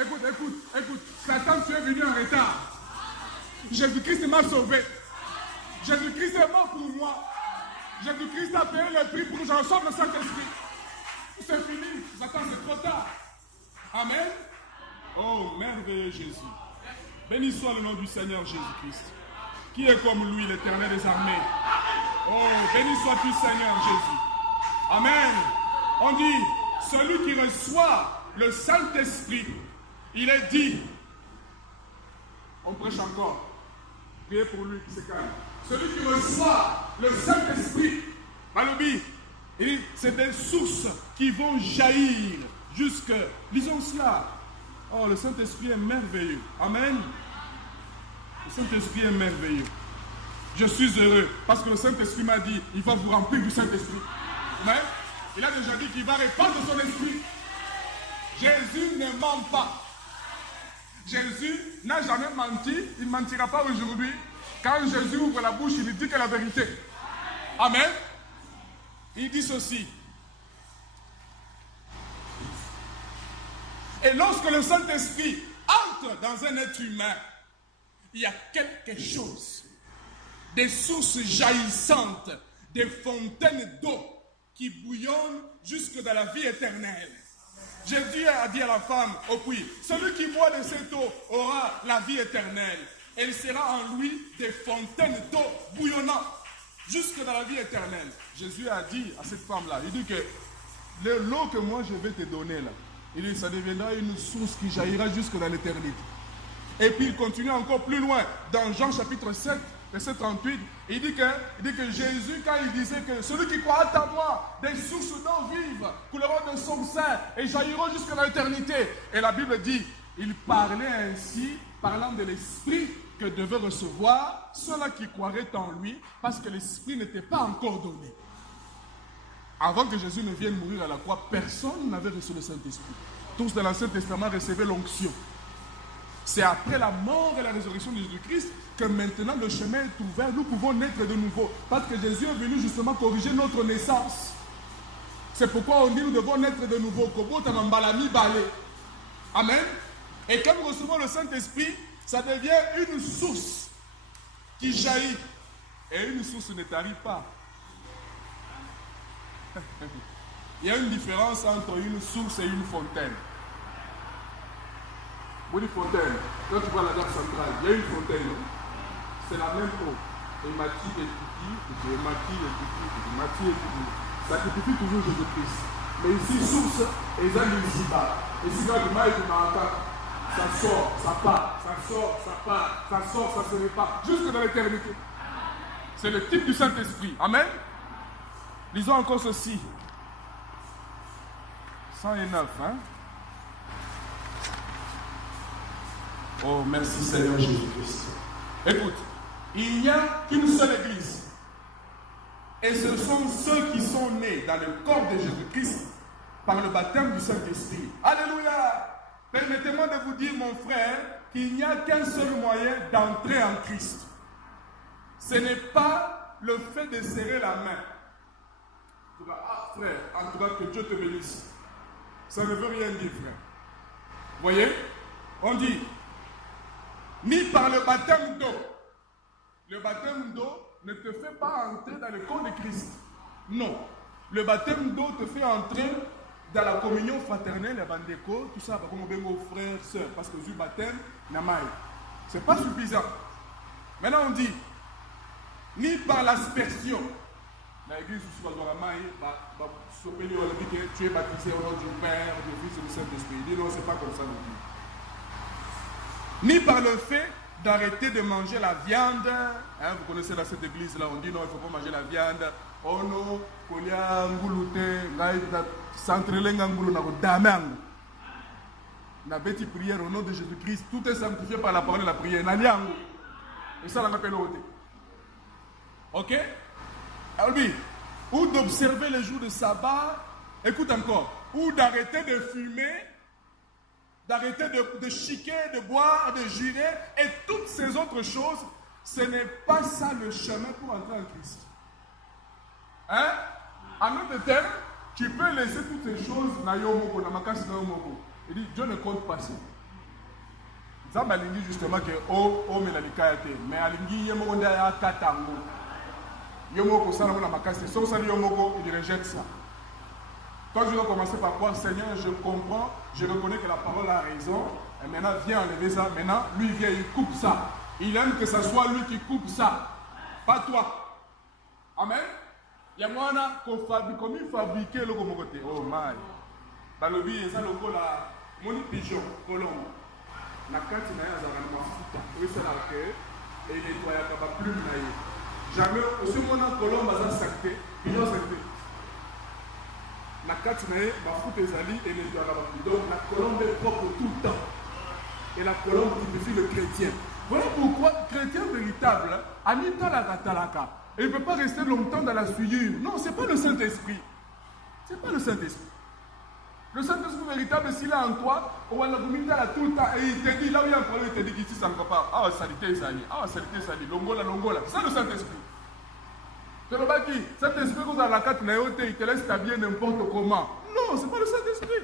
Écoute. Satan, tu es venu en retard. Jésus-Christ m'a sauvé. Jésus-Christ est mort pour moi. Jésus-Christ a payé le prix pour que j'en sorte le Saint-Esprit. C'est fini. Satan, c'est trop tard. Amen. Oh, merveilleux Jésus. Béni soit le nom du Seigneur Jésus-Christ. Qui est comme lui, l'Éternel des armées. Oh, béni sois-tu, Seigneur Jésus. Amen. On dit, celui qui reçoit le Saint-Esprit, il est dit. On prêche encore. Priez pour lui qui se calme. Celui qui reçoit le Saint-Esprit, Malobi, c'est des sources qui vont jaillir jusque. Lisons cela. Oh, le Saint-Esprit est merveilleux. Amen. Le Saint-Esprit est merveilleux. Je suis heureux parce que le Saint-Esprit m'a dit, il va vous remplir du Saint-Esprit. Amen. Il a déjà dit qu'il va répandre son esprit. Jésus ne ment pas. Jésus n'a jamais menti. Il ne mentira pas aujourd'hui. Quand Jésus ouvre la bouche, il dit que la vérité. Amen. Il dit ceci. Et lorsque le Saint-Esprit entre dans un être humain, il y a quelque chose. Des sources jaillissantes, des fontaines d'eau qui bouillonnent jusque dans la vie éternelle. Jésus a dit à la femme au puits, celui qui boit de cette eau aura la vie éternelle. Elle sera en lui des fontaines d'eau bouillonnantes jusque dans la vie éternelle. Jésus a dit à cette femme-là, il dit que l'eau que moi je vais te donner là, il dit ça deviendra une source qui jaillira jusque dans l'éternité. Et puis il continue encore plus loin dans Jean chapitre 7, verset 38, il dit que Jésus, quand il disait que celui qui croira en moi, des sources d'eau vive couleront de son sein et jailliront jusque dans l'éternité. Et la Bible dit, il parlait ainsi, parlant de l'Esprit que devaient recevoir ceux-là qui croiraient en lui, parce que l'Esprit n'était pas encore donné. Avant que Jésus ne vienne mourir à la croix, personne n'avait reçu le Saint-Esprit. Tous dans l'Ancien Testament recevaient l'onction. C'est après la mort et la résurrection de Jésus-Christ que maintenant le chemin est ouvert, nous pouvons naître de nouveau. Parce que Jésus est venu justement corriger notre naissance. C'est pourquoi on dit que nous devons naître de nouveau. Amen. Et quand nous recevons le Saint-Esprit, ça devient une source qui jaillit. Et une source ne tarit pas. Il y a une différence entre une source et une fontaine. Une fontaine, quand tu vois la dalle centrale, il y a une fontaine, c'est la même eau. Et Mathie et Tuti, ça typifie toujours Jésus-Christ. Mais ici, source, et ça n'est ici bas. Et si quand tu m'as été ça sort, ça part, ça sort, ça part, ça sort, ça se répare, jusque dans l'éternité. C'est le type du Saint-Esprit. Amen. Lisons encore ceci. 109, hein. Oh, merci Seigneur Jésus-Christ. Écoute, il n'y a qu'une seule église. Et ce sont ceux qui sont nés dans le corps de Jésus-Christ par le baptême du Saint-Esprit. Alléluia! Permettez-moi de vous dire, mon frère, qu'il n'y a qu'un seul moyen d'entrer en Christ. Ce n'est pas le fait de serrer la main. En tout cas, ah frère, en tout cas que Dieu te bénisse. Ça ne veut rien dire, frère. Voyez, on dit, ni par le baptême d'eau. Le baptême d'eau ne te fait pas entrer dans le corps de Christ. Non. Le baptême d'eau te fait entrer dans la communion fraternelle, la bandéco, tout ça, comme on veut nos frères, sœurs, parce que le baptême n'a pas. Ce n'est pas suffisant. Maintenant on dit, ni par l'aspersion. Dans l'église, tu es baptisé au nom du Père, du Fils et du Saint-Esprit. Il dit non, c'est pas comme ça non plus. Ni par le fait d'arrêter de manger la viande. Hein, vous connaissez dans cette église-là, on dit non, il ne faut pas manger la viande. Oh non, kolia ngulute, s'entrelenger ngulu na damangu. Na beti prière au nom de Jésus-Christ, tout est sanctifié par la parole de la prière. Naliangu. Et ça, on appelle l'autre. Ok? Alors oui, ou d'observer les jours de sabbat, écoute encore, ou d'arrêter de fumer, d'arrêter de chiquer, de boire, de jurer, et toutes ces autres choses, ce n'est pas ça le chemin pour entrer en Christ. Hein? En autre terme, tu peux laisser toutes ces choses, il dit, Dieu ne compte pas ça. Ça m'a dit justement que mais alingi yemonde ya katango. Yomoko sana mona makasi, sauf ça yomoko il rejette ça. Quand je dois commencer par quoi, Seigneur, je comprends, je reconnais que la parole a raison, et maintenant viens enlever ça, maintenant lui vient, il coupe ça. Il aime que ce soit lui qui coupe ça, pas toi. Amen. Il y a moi comme il fabriquait le côté. Oh my. Balobi et ça le la mon pigeon colombe. La carte n'a pas de mafuta. Oui c'est là que et il nettoie pas plume naïe. Jamais aussi mon colombe a sacté, pigeon sacté. La carte n'a pas mafuta ezali et nettoie pas plume. Donc la colombe est propre tout le temps. Et la colombe signifie le chrétien. Voilà pourquoi chrétien véritable, Anita la katalaka. Et il ne peut pas rester longtemps dans la souillure. Non, ce n'est pas le Saint-Esprit. Ce n'est pas le Saint-Esprit. Le Saint-Esprit véritable, s'il est en toi, on va le là tout le temps. Et il te dit, là où il y a un problème, il te dit qu'ici, ça ne va pas. Ah, salité, ça y est. Ah, salité, ça y est. Longola, longola. C'est ça le Saint-Esprit. Tu ne pas qui Saint-Esprit, quand à la carte, il te laisse t'habiller n'importe comment. Non, ce n'est pas le Saint-Esprit.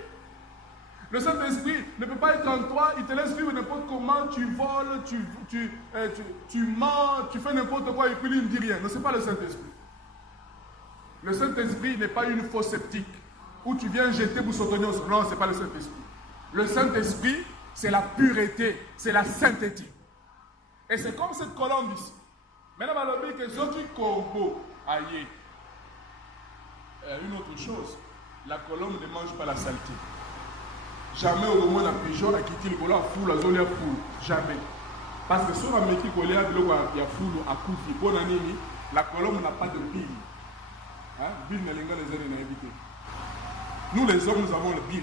Le Saint-Esprit ne peut pas être en toi, il te laisse vivre n'importe comment, tu voles, tu mens, tu fais n'importe quoi et puis il ne dit rien. Non, ce n'est pas le Saint-Esprit. Le Saint-Esprit n'est pas une fausse sceptique où tu viens jeter Boussotognos. Non, ce n'est pas le Saint-Esprit. Le Saint-Esprit, c'est la pureté, c'est la sainteté. Et c'est comme cette colombe ici. Maintenant, on va dire que ceux qui corbeaux, aïe. Une autre chose, la colombe ne mange pas la saleté. Jamais au moment d'un pigeon a quitté le col à foule, à zone à foule. Jamais. Parce que si on a mis qu'il y a foule à couper, bon année, la colombe n'a pas de bile. Bile n'est pas les ailes invité. Nous les hommes, nous avons le bile.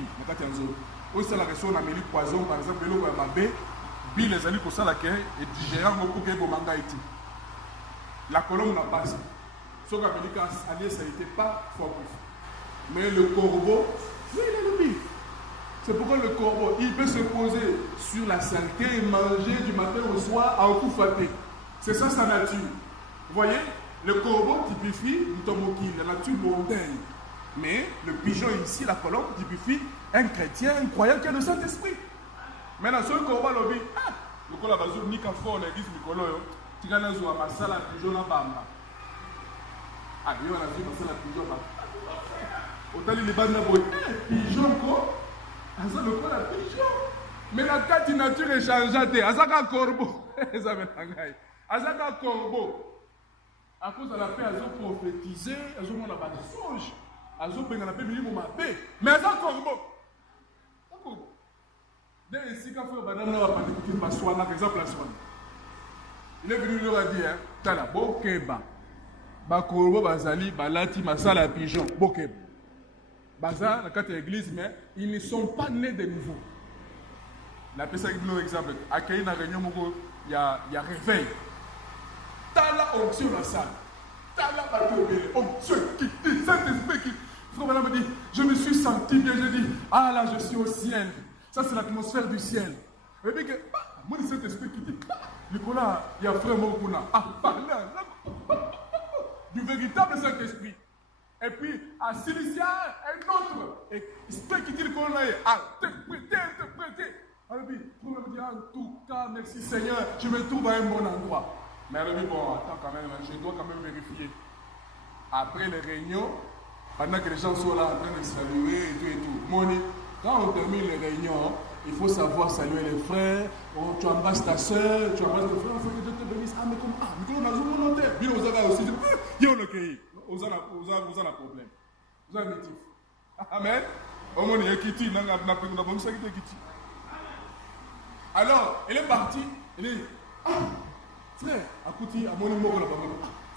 Aussi, la question, on a mis le poison, par exemple, le mabé, bile les amis pour ça, et digérant beaucoup de manga. La colombe n'a pas ça. Ce qu'on a dit, ça n'était pas fort. Mais le corbeau, oui, il a le bile. C'est pourquoi le corbeau, il peut se poser sur la saleté et manger du matin au soir en coup faté. C'est ça sa nature. Vous voyez, le corbeau typifie la nature mondaine. Mais le pigeon ici, la colombe, typifie un chrétien, un croyant qui a le Saint-Esprit. Maintenant, ce corbeau, le corbeau, le bazou, ni kafo, l'église, Nicolo, tu as un masala, pigeon, la bamba. Ah, il y a un masala, pigeon, la bamba. Autant il est banaboué. Pigeon, quoi? Mais la carte nature est changée. Azaka corbeau. Azaka corbeau. À cause de la paix, ils ont prophétisé, ils ont la songe. Ils ont pris la paix, mais Azaka corbeau. Dès ici, quand il y a un exemple, il est venu leur dire, Tala, Bokeba. Bakorbo, Bazali, Balati, Masala, Pigeon, Bokeba. Bazar, la carte de l'église, mais ils ne sont pas nés de nouveau. On appelle ça un exemple. À Kaina Réunion, il y a réveil. Tala onction dans la salle. Tala batobé. Onction qui dit, Saint-Esprit qui. Frère Madame me dit, je me suis senti bien. Je dis, ah là, je suis au ciel. Ça, c'est l'atmosphère du ciel. Et puis que, moi, c'est Saint-Esprit qui dit, Nicolas, il y a frère Mokuna. Ah, là, du véritable Saint-Esprit. Et puis, à Cilicia, un autre. Et c'est qui dit le colonel, à te prêter. Alors, pour me dire, en tout cas, merci Seigneur, je me trouve à un bon endroit. Mais alors, bon, attends quand même, je dois quand même vérifier. Après les réunions, pendant que les gens sont là en train de saluer et tout. Moni, quand on termine les réunions, il faut savoir saluer les frères. Oh, tu embrasses ta soeur, tu embrasses ton frère, que Dieu te bénisse. Ah, mais comme, mais on a joué mon notaire. Bien, vous avez aussi dit, il y a un accueil. Vous avez un problème. Vous avez un motif. Amen. Au moins, il y a Kitty, il y a un Kitty. Alors, elle est partie. Elle dit, ah, frère, à Kouti, à mon numéro là-bas.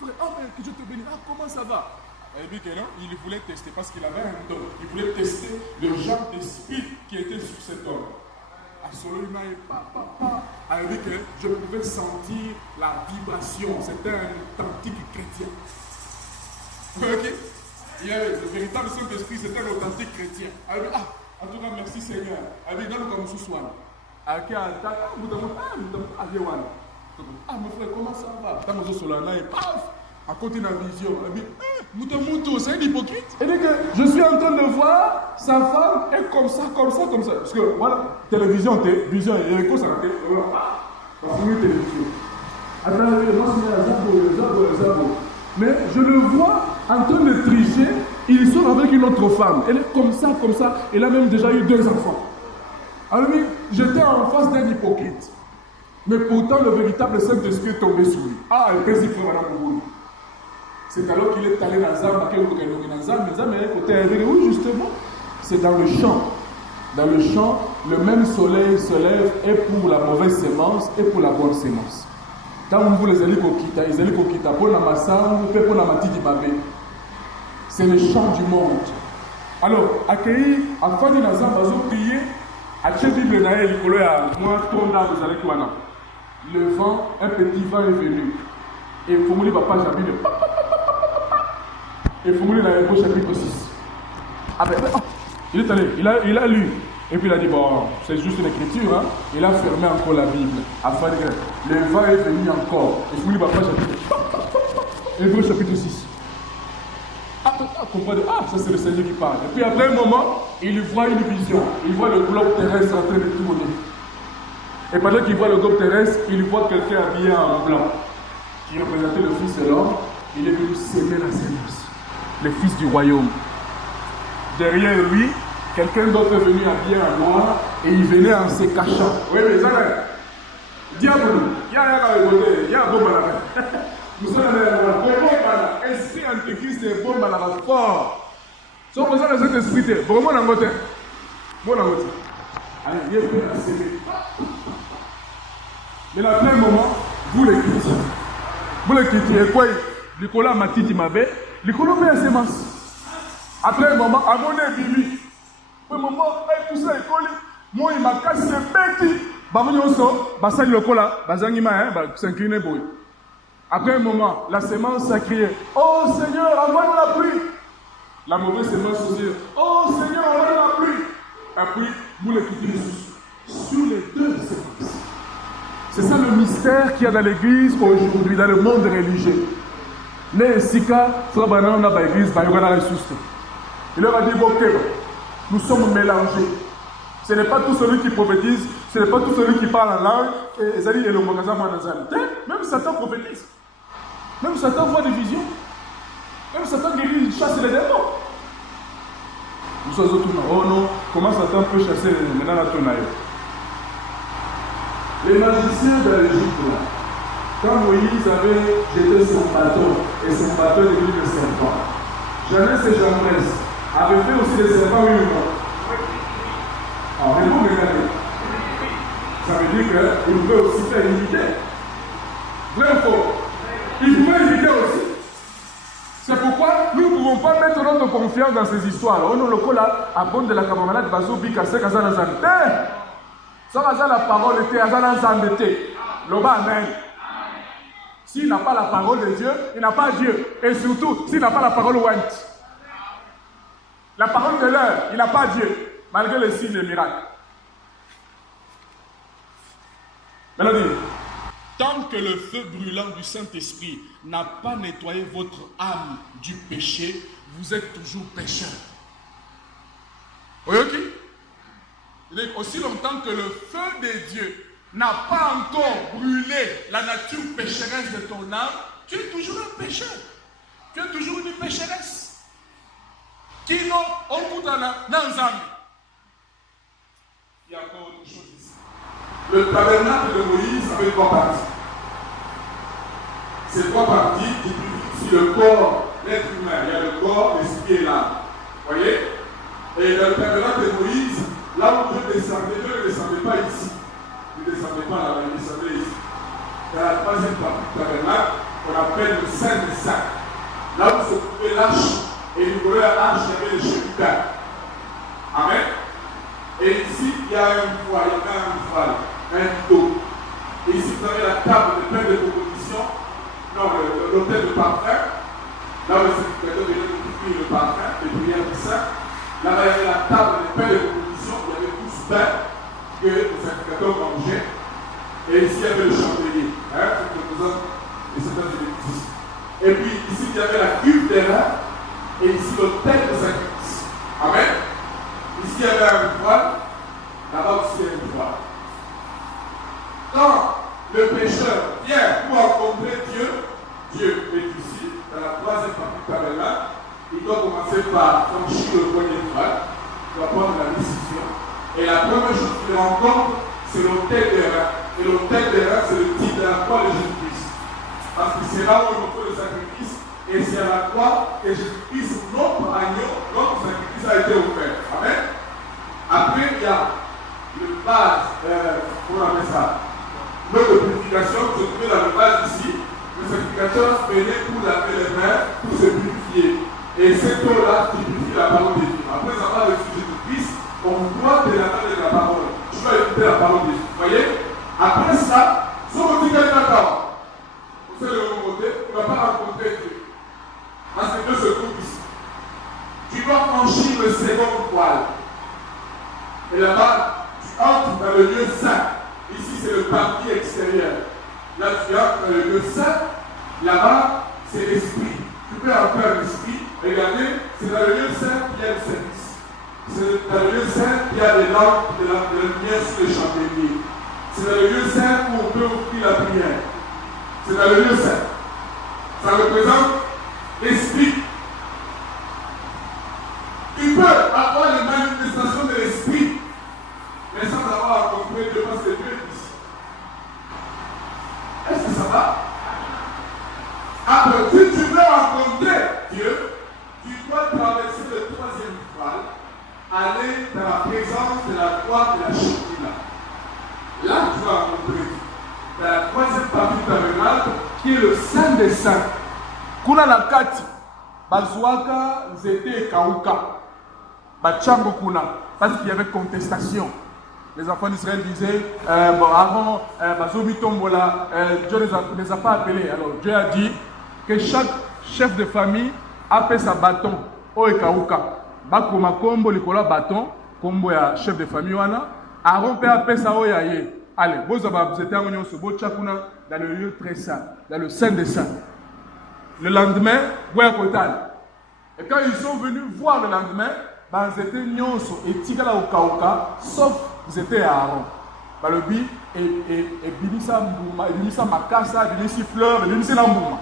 Frère, ah, mais que Dieu te bénisse. Ah, comment ça va? Elle dit que non, il voulait tester parce qu'il avait un don. Il voulait tester le genre d'esprit qui était sur cet homme. Absolument, elle dit que je pouvais sentir la vibration. C'était un authentique chrétien. Ok? Le véritable Saint-Esprit, c'était un authentique chrétien. Elle dit, ah, en tout cas, merci Seigneur. Elle dit, donne comme ce soir. Ah, mon frère, comment ça va? Dans mon solana, et paf! À côté de la vision, elle dit, Moutou, c'est un hypocrite. Elle dit que je suis en train de voir sa femme est comme ça. Parce que voilà, télévision, vision, il y a une cause à la télé. Voilà, télévision. Mais je le vois en train de tricher, il sort avec une autre femme. Elle est comme ça. Elle a même déjà eu 2 enfants. Alors, j'étais en face d'un hypocrite. Mais pourtant, le véritable Saint-Esprit est tombé sur lui. Ah, elle pèse il faut madame Mouboulou. C'est alors qu'il est allé dans Zamba, oui, justement, c'est dans le champ. Dans le champ, le même soleil se lève et pour la mauvaise sémence et pour la bonne sémence. Quand vous les allez kokita, pour la massam, pour la matidi babé. C'est le champ du monde. Alors, accueillir, afin de Zamba, vous priez, à Bible Naël, le vent, un petit vent est venu. Et il faut mourir papa Jabine. Et il faut mourir dans l'Hébreux chapitre 6. Il est allé, il a lu. Et puis il a dit, bon, c'est juste une écriture. Hein. Il a fermé encore la Bible. Afin de le vent est venu encore. Et il faut mourir papa chapitre. Hébreux chapitre 6. Comprenez, ça c'est le Seigneur qui parle. Et puis après un moment, il voit une vision. Il voit le globe terrestre en train de tourner. Et pendant qu'il voit le globe terrestre, il voit quelqu'un habillé en blanc, qui représentait le Fils de l'homme. Il est venu s'aimer la sémence, le Fils du royaume. Derrière lui, quelqu'un d'autre est venu habillé en noir et il venait en se cachant. Oui, mais ça, diable, il y a un bon malade. Nous sommes un esprit antéchrist et bon malade fort. Si on présente cet esprit, vraiment dans votre bon dans votre. Allez, il est venu à s'aimer. Mais à plein moment, vous les quittez. Vous les quittez. Et quoi? Nicolas Matiti Mabé, Nicolas met un sémence. Après un moment, à mon avis, un moment, tout ça est collé. Moi, il m'a cassé petit. Basali le cola, Bazangima, s'incliner pour lui. Après un moment, la sémence a crié, oh Seigneur, envoie-nous la pluie. La mauvaise sémence aussi, oh Seigneur, envoie-nous la pluie. Et puis, vous les quittez sur les 2 sémences. C'est ça le mystère qu'il y a dans l'église aujourd'hui, dans le monde religieux. Les Sika, Frabana, on a dans l'église, il leur a dit, ok, nous sommes mélangés. Ce n'est pas tout celui qui prophétise, ce n'est pas tout celui qui parle en langue, et Zali et le magasin Manazali. Même Satan prophétise. Même Satan voit des visions. Même Satan guérit, chasse les démons. Nous sommes autour. Oh non, comment Satan peut chasser les démons dans la tournaille? Les magiciens de l'Égypte, quand Moïse avait jeté son bateau, et son bateau est devenu le serpent, Jeannès et Jean-Bresse avaient fait aussi des serpents, oui ou non? Alors, vous regardez. Ça veut dire qu'il pouvait aussi faire imiter. Vrai ou faux? Il pouvait imiter aussi. C'est pourquoi nous ne pouvons pas mettre notre confiance dans ces histoires. On a le coup là, à bord de la camarade de Bazo Bika, c'est Kazan Zante. Ça va la parole était Kazan Zante. Loba Amen. S'il n'a pas la parole de Dieu, il n'a pas Dieu. Et surtout, s'il n'a pas la parole Went. La parole de l'heure, il n'a pas Dieu. Malgré les signes et les miracles. Mélodie. Tant que le feu brûlant du Saint-Esprit n'a pas nettoyé votre âme du péché, vous êtes toujours pécheurs. Voyez qui? Il dit aussi longtemps que le feu de Dieu n'a pas encore brûlé la nature pécheresse de ton âme, tu es toujours un pécheur. Tu es toujours une pécheresse. Qui n'ont au dans l'ensemble. Il y a encore autre chose ici. Le tabernacle de Moïse avait 3 parties. Ces 3 parties qui sur le corps, l'être humain. Il y a le corps, l'esprit et l'âme. Vous voyez? Et dans le tabernacle de Moïse, là où Dieu descendait, Dieu ne descendait pas ici. Il ne descendait pas là-bas, il descendait ici. Dans la 3e partie du tabernacle, qu'on appelle le Saint des Saints. Là où se trouvait l'arche, et il voulait l'arche, il y avait le chérubin. Amen. Et ici, il y a un voile, un rideau. Et ici, vous avez la table de pain de proposition, non, l'autel de parfum, là où le sacrificateur venait de cuire le parfum, les prières du saint. Là-bas, il y avait la table de pain de proposition, il y avait 12 pains que le sacrificateur mangeait. Et ici, il y avait le chandelier, c'est représente les certains électrices. Et puis, ici, il y avait la cuve des reins, et ici, l'autel de sacrifice. Amen. Ici, il y avait un voile, là-bas aussi, il y a un voile. Quand le pécheur vient pour rencontrer Dieu, Dieu est ici, dans la 3e partie du tabernacle, il doit commencer par franchir le premier voile, il doit prendre la décision. Et la première chose qu'il rencontre, c'est l'autel des reins. Et l'autel des reins, c'est le titre de la croix de Jésus-Christ. Parce que c'est là où on fait le sacrifice, et c'est à la croix que Jésus-Christ, notre agneau, notre sacrifice a été offert. Amen. Après, il y a le vase, comment on appelle ça? L'eau de purification, se trouvait dans le vase ici. Le sacrificateur venait pour laver les mains, pour se purifier. Et cette eau-là purifie la parole de Dieu. Après avoir reçu Jésus-Christ, on doit te laver de la parole. Tu dois écouter la parole de Dieu. Vous voyez? Après ça, si on dit quelqu'un d'accord, vous savez le côté, tu ne vas pas rencontrer Dieu. Parce que Dieu se trouve ici. Tu dois franchir le second voile. Et là-bas, tu entres dans le lieu saint. Ici, c'est le parvis extérieur. Là, tu entres dans le lieu saint. Là-bas, c'est l'esprit. Tu peux entrer dans l'esprit. Regardez, c'est dans le lieu saint qu'il y a le service. C'est dans le lieu saint qu'il y a des lampes, de la lumière sur les chandeliers. C'est dans le lieu saint où on peut offrir la prière. C'est dans le lieu saint. Ça représente l'esprit. Tu peux avoir les manifestations de l'esprit, mais sans avoir rencontré Dieu, parce que Dieu est ici. Est-ce que ça va? Après, si tu veux rencontrer Dieu, tu dois traverser le 3e voile, aller dans la présence de la gloire de la Shekinah. Là, tu vas rencontrer Dieu. Dans la 3e partie du tabernacle, qui est le Saint des Saints. Kuna na kati, bazwaka nzete kauka. Bachango kuna, parce qu'il y avait contestation. Les enfants d'Israël disaient, avant, Dieu ne les a pas appelés. Alors Dieu a dit que chaque chef de famille appelle sa bâton. Oekauka. Bakoma kombo likola bâton, kombo ya chef de famille wana. Aaron peut appeler ça oyaye. Allez, vous êtes en union dans le lieu très saint, dans le Saint des Saints. Le lendemain, et quand ils sont venus voir le lendemain, ils étaient nyonso et tigala au kauka, sauf ils étaient à Aaron. Le bi et binisa mbouma, et binisa makasa, binisi fleur, binisi nambouma.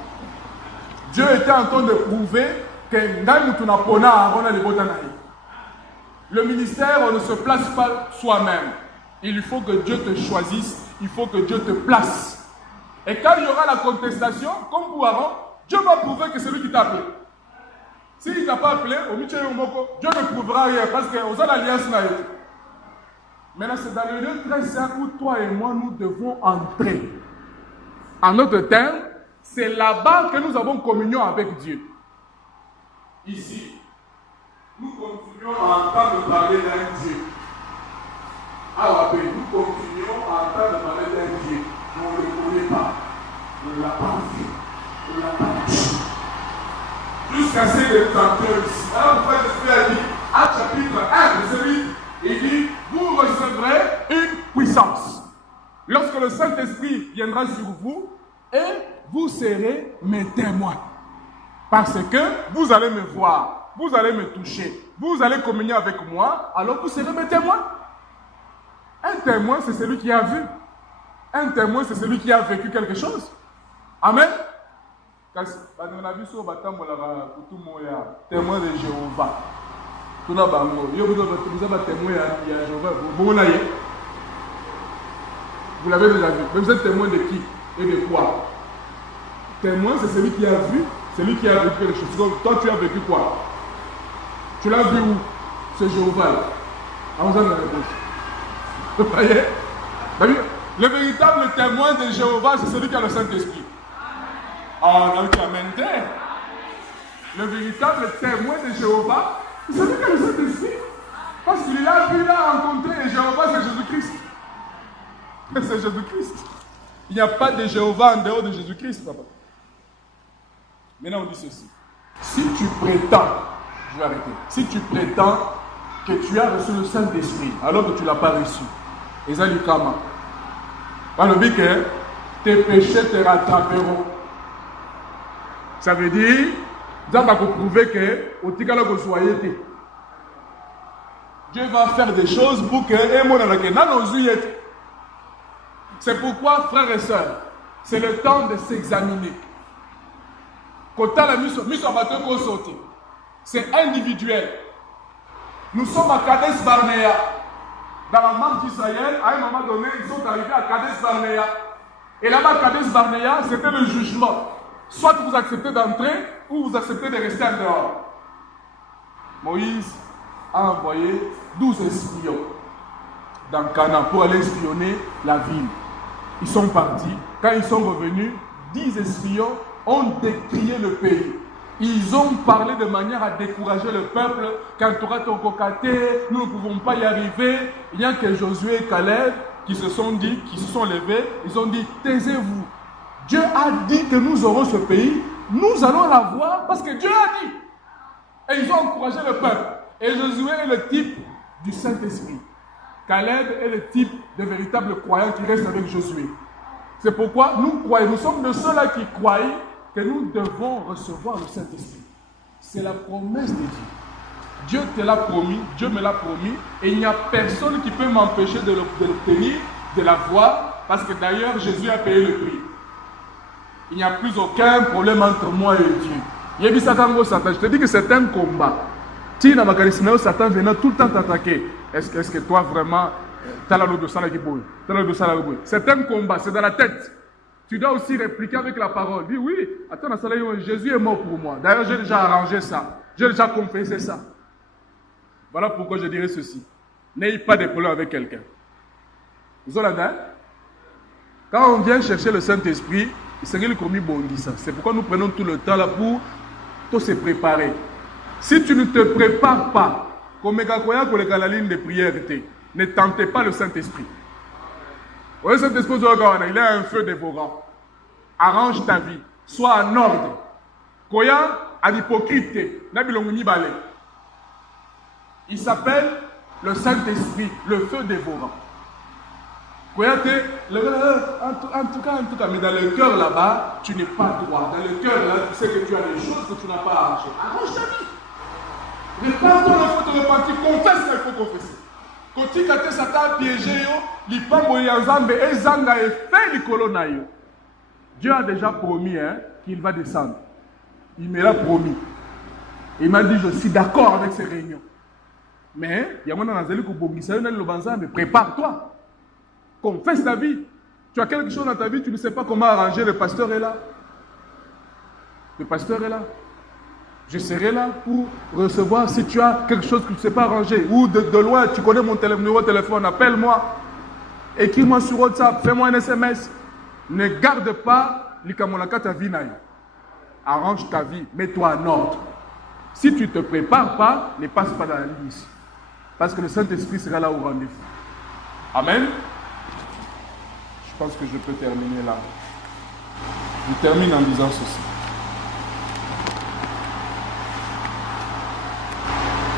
Dieu était en train de prouver que Aaron a les botanaïs. Le ministère, on ne se place pas soi-même. Il faut que Dieu te choisisse, il faut que Dieu te place. Et quand il y aura la contestation, comme pour Aaron, Dieu va prouver que c'est lui qui t'a appelé. S'il ne t'a pas appelé, Dieu ne prouvera rien parce qu'on a l'alliance. Maintenant, c'est dans le lieu très saint où toi et moi, nous devons entrer. En notre terme, c'est là-bas que nous avons communion avec Dieu. Ici, nous continuons à entendre parler d'un Dieu. Alors, nous continuons à entendre parler d'un Dieu. On ne le connaît pas. On ne l'a pas vu. On ne l'a pas touché. Jusqu'à ce que nous entrions ici. Alors, pourquoi Jésus a dit, à chapitre 1 de ce livre, il dit, vous recevrez une puissance. Lorsque le Saint-Esprit viendra sur vous, et vous serez mes témoins. Parce que vous allez me voir vous allez me toucher, vous allez communier avec moi, alors vous serez mes témoins. Un témoin, c'est celui qui a vu. Un témoin, c'est celui qui a vécu quelque chose. Amen. Témoin de Jéhovah. Vous l'avez déjà vu. Mais vous êtes témoin de qui et de quoi? Témoin, c'est celui qui a vu, celui qui a vécu quelque chose. Donc, toi, tu as vécu quoi? Tu l'as vu où? C'est Jéhovah. On vous a la réponse. Vous voyez? Le véritable témoin de Jéhovah, c'est celui qui a le Saint-Esprit. Ah, donc tu amènes. Le véritable témoin de Jéhovah, c'est celui qui a le Saint-Esprit. Parce qu'il a vu, il a rencontré, et Jéhovah, c'est Jésus-Christ. C'est Jésus-Christ. Il n'y a pas de Jéhovah en dehors de Jésus-Christ, papa. Maintenant, on dit ceci. Si tu prétends, je vais arrêter. Si tu prétends que tu as reçu le Saint-Esprit, alors que tu ne l'as pas reçu, et ça lui kama. Par le but que tes péchés te rattraperont. Ça veut dire, ça va prouver que au tigala que soyez. Dieu va faire des choses pour que c'est pourquoi, frères et sœurs, c'est le temps de s'examiner. C'est individuel. Nous sommes à Kadesh Barnea. Dans la marche d'Israël, à un moment donné, ils sont arrivés à Kadesh Barnea. Et là-bas, Kadesh Barnea, c'était le jugement. Soit vous acceptez d'entrer, ou vous acceptez de rester en dehors. Moïse a envoyé 12 espions dans Canaan pour aller espionner la ville. Ils sont partis. Quand ils sont revenus, 10 espions ont décrié le pays. Ils ont parlé de manière à décourager le peuple. Quand tu auras ton cocaté, nous ne pouvons pas y arriver. Il n'y a que Josué et Caleb qui se sont dit, qui se sont levés. Ils ont dit, taisez-vous. Dieu a dit que nous aurons ce pays. Nous allons l'avoir parce que Dieu a dit. Et ils ont encouragé le peuple. Et Josué est le type du Saint-Esprit. Caleb est le type de véritable croyant qui reste avec Josué. C'est pourquoi nous croyons, nous sommes de ceux-là qui croient que nous devons recevoir le Saint-Esprit. C'est la promesse de Dieu. Dieu te l'a promis, Dieu me l'a promis, et il n'y a personne qui peut m'empêcher de l'obtenir, de l'avoir, parce que d'ailleurs Jésus a payé le prix. Il n'y a plus aucun problème entre moi et Dieu. Je te dis que c'est un combat. Satan venait tout le temps t'attaquer. Est-ce que toi vraiment, tu as la de ça c'est un combat, c'est dans la tête. Tu dois aussi répliquer avec la parole. Dis oui, attends, Jésus est mort pour moi. D'ailleurs, j'ai déjà arrangé ça. J'ai déjà confessé ça. Voilà pourquoi je dirais ceci. N'ayez pas de problème avec quelqu'un. Vous avez quand on vient chercher le Saint-Esprit, c'est pourquoi nous prenons tout le temps là pour tout se préparer. Si tu ne te prépares pas, comme la ligne de prière, ne tentez pas le Saint-Esprit. Le Saint-Esprit, il a un feu dévorant. Arrange ta vie. Sois en ordre. Koya, à l'hypocrite. Il s'appelle le Saint-Esprit, le feu dévorant. En tout cas, mais dans le cœur là-bas, tu n'es pas droit. Dans le cœur là, tu sais que tu as des choses que tu n'as pas arrangées. Arrange ta vie. Répands-toi, il faut te repentir. Confesse, il faut confesser. Quand tu as Satan piégé, Dieu a déjà promis qu'il va descendre. Il me l'a promis. Il m'a dit, je suis d'accord avec ces réunions. Mais, prépare-toi. Confesse ta vie. Tu as quelque chose dans ta vie, tu ne sais pas comment arranger, le pasteur est là. Le pasteur est là. Je serai là pour recevoir si tu as quelque chose que tu ne sais pas arranger. Ou de loin, tu connais mon numéro de téléphone, appelle-moi. Écris-moi sur WhatsApp, fais-moi un SMS. Ne garde pas l'ikamonaka ta vie. Arrange ta vie, mets-toi en ordre. Si tu ne te prépares pas, ne passe pas dans la ligne ici. Parce que le Saint-Esprit sera là au rendez-vous. Amen. Je pense que je peux terminer là. Je termine en disant ceci.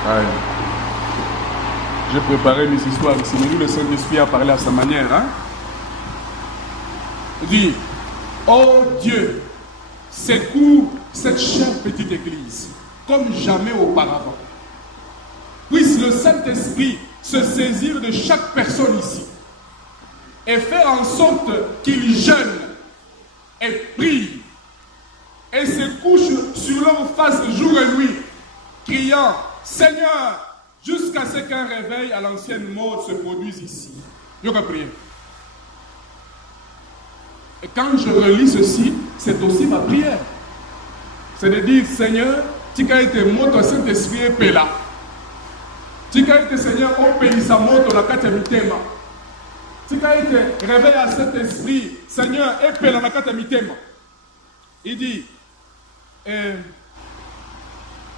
Allez. J'ai préparé mes histoires ici. Mais lui, le Saint-Esprit a parlé à sa manière. Il dit, oh Dieu, secours cette chère petite église. comme jamais auparavant. Puisse le Saint-Esprit se saisir de chaque personne ici et faire en sorte qu'ils jeûnent et prient et se couchent sur leur face jour et nuit, criant « Seigneur !» jusqu'à ce qu'un réveil à l'ancienne mode se produise ici. Il y a prier. Et quand je relis ceci, c'est aussi ma prière. C'est de dire, Seigneur, tu as été mort, ton Saint-Esprit est là. Tu as été, Seigneur, au pays sa mort, la Katemitema. Tu as été réveillé à cet esprit, Seigneur, et là, la Katemitema. Il dit,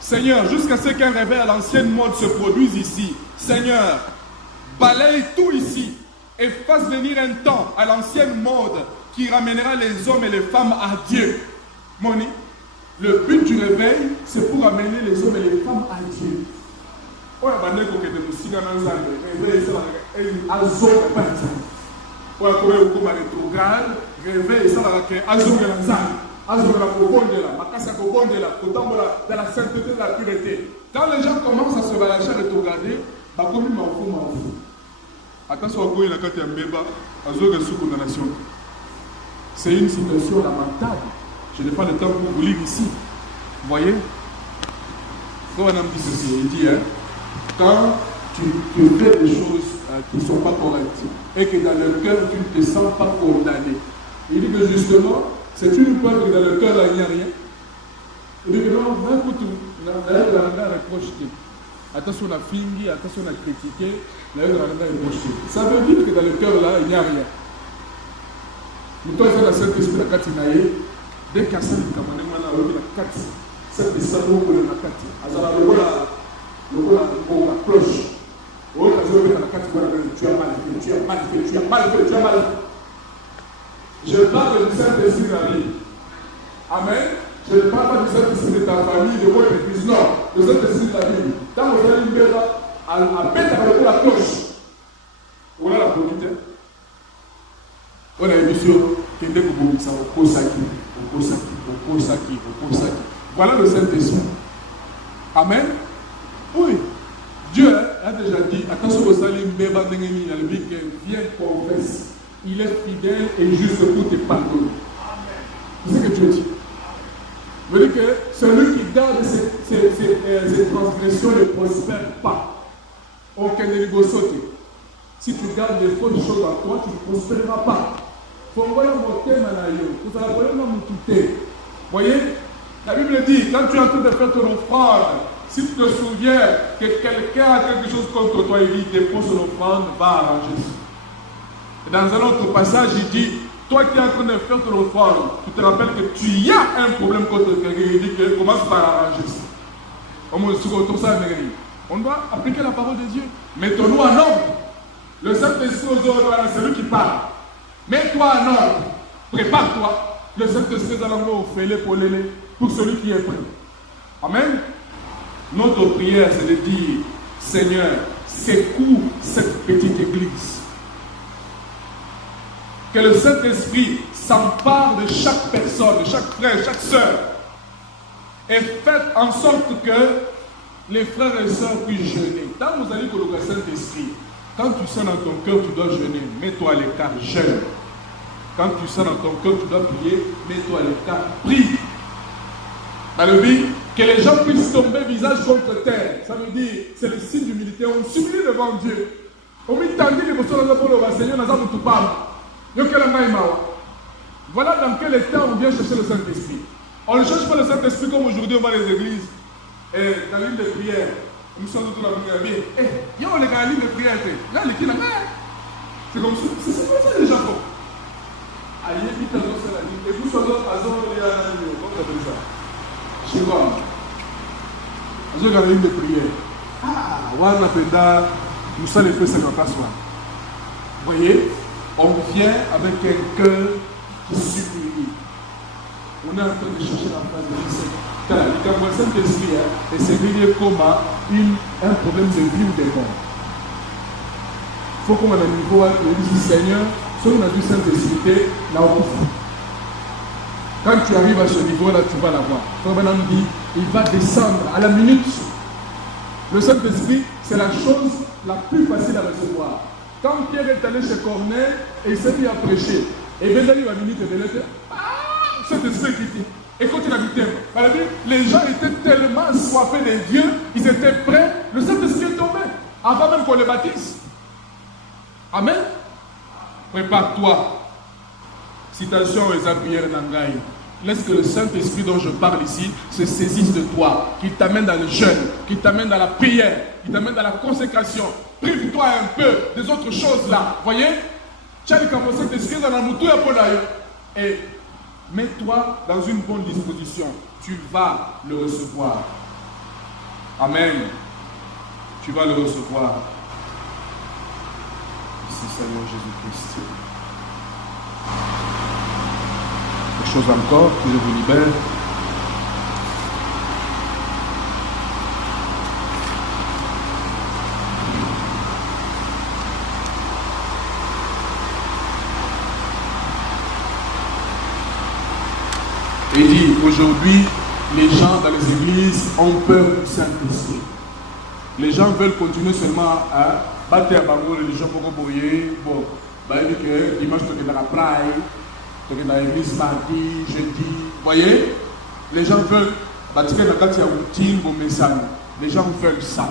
Seigneur, jusqu'à ce qu'un réveil à l'ancienne mode se produise ici, Seigneur, balaye tout ici et fasse venir un temps à l'ancienne mode qui ramènera les hommes et les femmes à Dieu. Moni, le but du réveil, c'est pour amener les hommes et les femmes à Dieu. On a bandé qu'on ait des moustiques dans un réveil, c'est un azor, pas un zan. On a trouvé au rétrograde, réveil, c'est un azor et un zan. Azor la kobondela, makasa kobondela, kotambola dans la sainteté de la pureté. Quand les gens commencent à se balacher, à rétrograder, bah comme il m'a fait. Attention à quoi il a quand il y a un bébé, azor et sous condamnation. C'est une situation lamentable. Je n'ai pas le temps pour vous lire ici. Vous voyez? Quand on a dit ceci, il dit, hein, quand tu fais des choses qui ne sont pas correctes et que dans le cœur tu ne te sens pas condamné, il dit que justement, c'est une preuve que dans le cœur il n'y a rien. Il dit que non, d'un coup, la reproche. Attention à fingi, attention à critiquer, la reproche. Ça veut dire que dans le cœur là, il n'y a rien. Nous avons la Saint-Esprit de la Katinaye, dès qu'à ça, nous avons la Kat, cette salon pour la Kat. Alors, la cloche. Tu as mal fait, tu as mal fait, tu as mal fait, tu as mal fait. Je parle du Saint-Esprit de la vie. Amen. Je ne parle pas du Saint-Esprit de ta famille, de votre église. Non, le Saint-Esprit de la vie. Quand vous allez une belle à peine avec la cloche, voilà la bonité. On a une mission qui est de voilà le Saint-Esprit. Amen. Oui. Dieu a déjà dit, attention au salut, viens confesse. Il est fidèle et juste pour te pardonner. C'est ce que Dieu dit. Il veut dire que celui qui garde ses transgressions ne prospère pas. Aucun négocie. Si tu gardes des fausses choses en toi, tu ne prospéreras pas. Vous voyez, la Bible dit, quand tu es en train de faire ton offrande, si tu te souviens que quelqu'un a quelque chose contre toi, il dit, dépose son offrande, va arranger ça. Et dans un autre passage, il dit, toi qui es en train de faire ton offrande, tu te rappelles que tu as un problème contre quelqu'un, il dit que commence par arranger ça. On doit appliquer la parole de Dieu. Mettons-nous en ordre. Le Saint-Esprit aux ordres, c'est lui qui parle. Mets-toi en ordre. Prépare-toi. Le Saint-Esprit est au fêlé pour celui qui est prêt. Amen. Notre prière, c'est de dire, Seigneur, secoue cette petite église. Que le Saint-Esprit s'empare de chaque personne, de chaque frère, chaque sœur. Et faites en sorte que les frères et sœurs puissent jeûner. Quand vous allez pour le Saint-Esprit, quand tu sens dans ton cœur, tu dois jeûner. Mets-toi à l'écart, jeûne. Quand tu sens dans ton cœur, tu dois prier. Mets-toi à l'écart, prie. Ça veut dire que les gens puissent tomber visage contre terre. Ça veut dire, c'est le signe d'humilité. On s'humilie devant Dieu. On dit, tandis que le Seigneur n'a pas tout parlé. Voilà dans quel état on vient chercher le Saint-Esprit. On ne cherche pas le Saint-Esprit comme aujourd'hui on va les églises. Et dans l'île de prière, nous sommes tous la prière. Il y a les lignes de prière. C'est comme ça. C'est comme ça les gens font. Et vous sommes comme ça. Je sais pas. Je regarde la ligne de prière. Voilà, nous sommes les feux, c'est notre assoir. Vous voyez, on vient avec un cœur qui supplie. On est en train de chercher la face de Dieu. Car le Saint-Esprit est sévère comme un problème de vie ou de mort. Il faut qu'on ait un niveau où on dit Seigneur, si on a du Saint-Esprit, là on peut. Quand tu arrives à ce niveau-là, tu vas l'avoir. Frère Branham dit, il va descendre à la minute. Le Saint-Esprit, c'est la chose la plus facile à recevoir. Quand Pierre est allé chez Corneille et il s'est mis à prêcher, et bien d'aller la minute de l'être, Saint-Esprit qui dit, et quand il habitait, les gens étaient tellement assoiffés des dieux, ils étaient prêts, le Saint-Esprit est tombé, avant même qu'on les baptise. Amen. Prépare-toi. Citation aux Pierre Nangaï. Laisse que le Saint-Esprit dont je parle ici se saisisse de toi, qu'il t'amène dans le jeûne, qu'il t'amène dans la prière, qu'il t'amène dans la consécration. Prive-toi un peu des autres choses là. Voyez? Tu as le Saint-Esprit dans la mouture et mets-toi dans une bonne disposition. Tu vas le recevoir. Amen. Tu vas le recevoir. Merci Seigneur Jésus-Christ. Quelque chose encore, que je vous libère. Il dit, aujourd'hui, les gens dans les églises ont peur du Saint-Esprit. Les gens veulent continuer seulement à battre à Bango, les gens pour boyer. Bon, il dit que dimanche, tu es dans la praille. Tu es dans l'église mardi, jeudi. Vous voyez? Les gens veulent bâtir dans la routine, vos messages. Les gens veulent ça.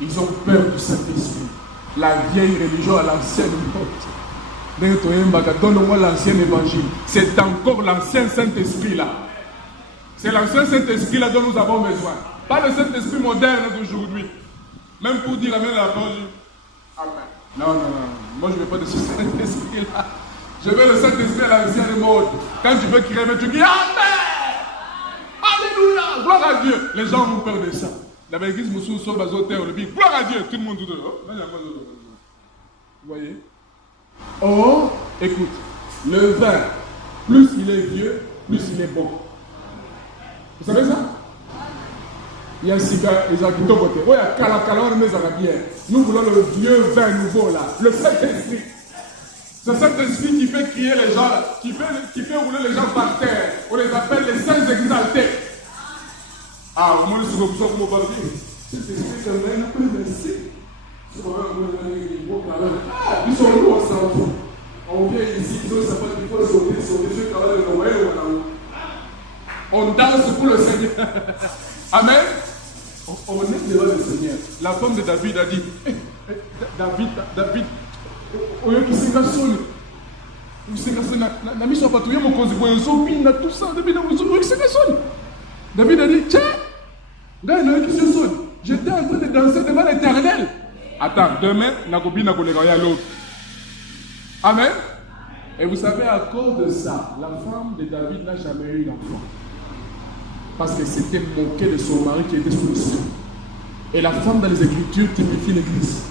Ils ont peur du Saint-Esprit. La vieille religion à l'ancienne époque. Donne-moi l'ancien évangile. C'est encore l'ancien Saint-Esprit là. C'est l'ancien Saint-Esprit là dont nous avons besoin. Pas le Saint-Esprit moderne d'aujourd'hui. Même pour dire Amen à la parole. Amen. Non. Moi je ne veux pas de ce Saint-Esprit là. Je veux le Saint-Esprit à l'ancienne mode. Quand tu veux crier, tu dis Amen. Alléluia. Gloire à Dieu. Les gens ont peur de ça. La l'église Moussou sur la zone terre, le dit gloire à Dieu. Tout le monde dit vous voyez? Oh, écoute, le vin, plus il est vieux, plus il est bon. Vous savez ça? Il y a un cigare, ils ont quitté côté. Oh, il y a Kalakala, on met à la bière. Nous voulons le vieux vin nouveau là, le Saint-Esprit. C'est Saint-Esprit qui fait crier les gens, qui fait rouler les gens par terre. On les appelle les saints exaltés. Ah, au moins, c'est comme ça qu'on va dire. Cet esprit, c'est un peu merci. Ils sont lourds, on s'en fout. On vient ici, ils ont sa part, il faut sauter sur les yeux, on danse pour le Seigneur. Amen. On est devant le Seigneur. La femme de David a dit David, au lieu qu'il s'est cassé, il s'est cassé, n'a mis son patrouille, mon conseil, il a tout ça, David a dit tiens, j'étais en train de danser devant l'Éternel. Attends, demain, Nagobi n'a pas l'autre. Amen. Et vous savez, à cause de ça, la femme de David n'a jamais eu d'enfant. Parce qu'elle s'était moquée de son mari qui était sous le ciel. Et la femme dans les Écritures typifie l'église.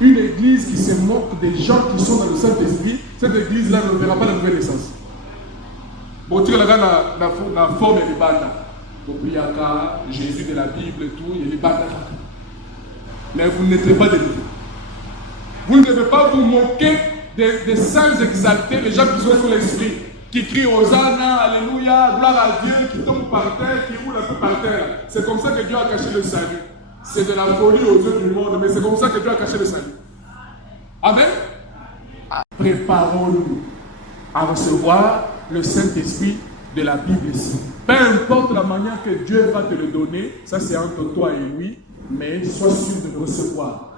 Une église qui se moque des gens qui sont dans le Saint-Esprit, cette église-là ne verra pas la nouvelle naissance. Bon, tu regardes la forme et les bandes. Jésus de la Bible et tout, il y a les bandes. Mais vous n'êtes pas des nouveaux. Vous ne devez pas vous moquer des saints exaltés, les gens qui sont sous l'esprit, qui crient Hosanna, Alléluia, gloire à Dieu, qui tombent par terre, qui roulent un peu par terre. C'est comme ça que Dieu a caché le salut. C'est de la folie aux yeux du monde, mais c'est comme ça que Dieu a caché le salut. Amen. Préparons-nous à recevoir le Saint-Esprit de la Bible ici. Peu importe la manière que Dieu va te le donner, ça c'est entre toi et lui, mais sois sûr de recevoir.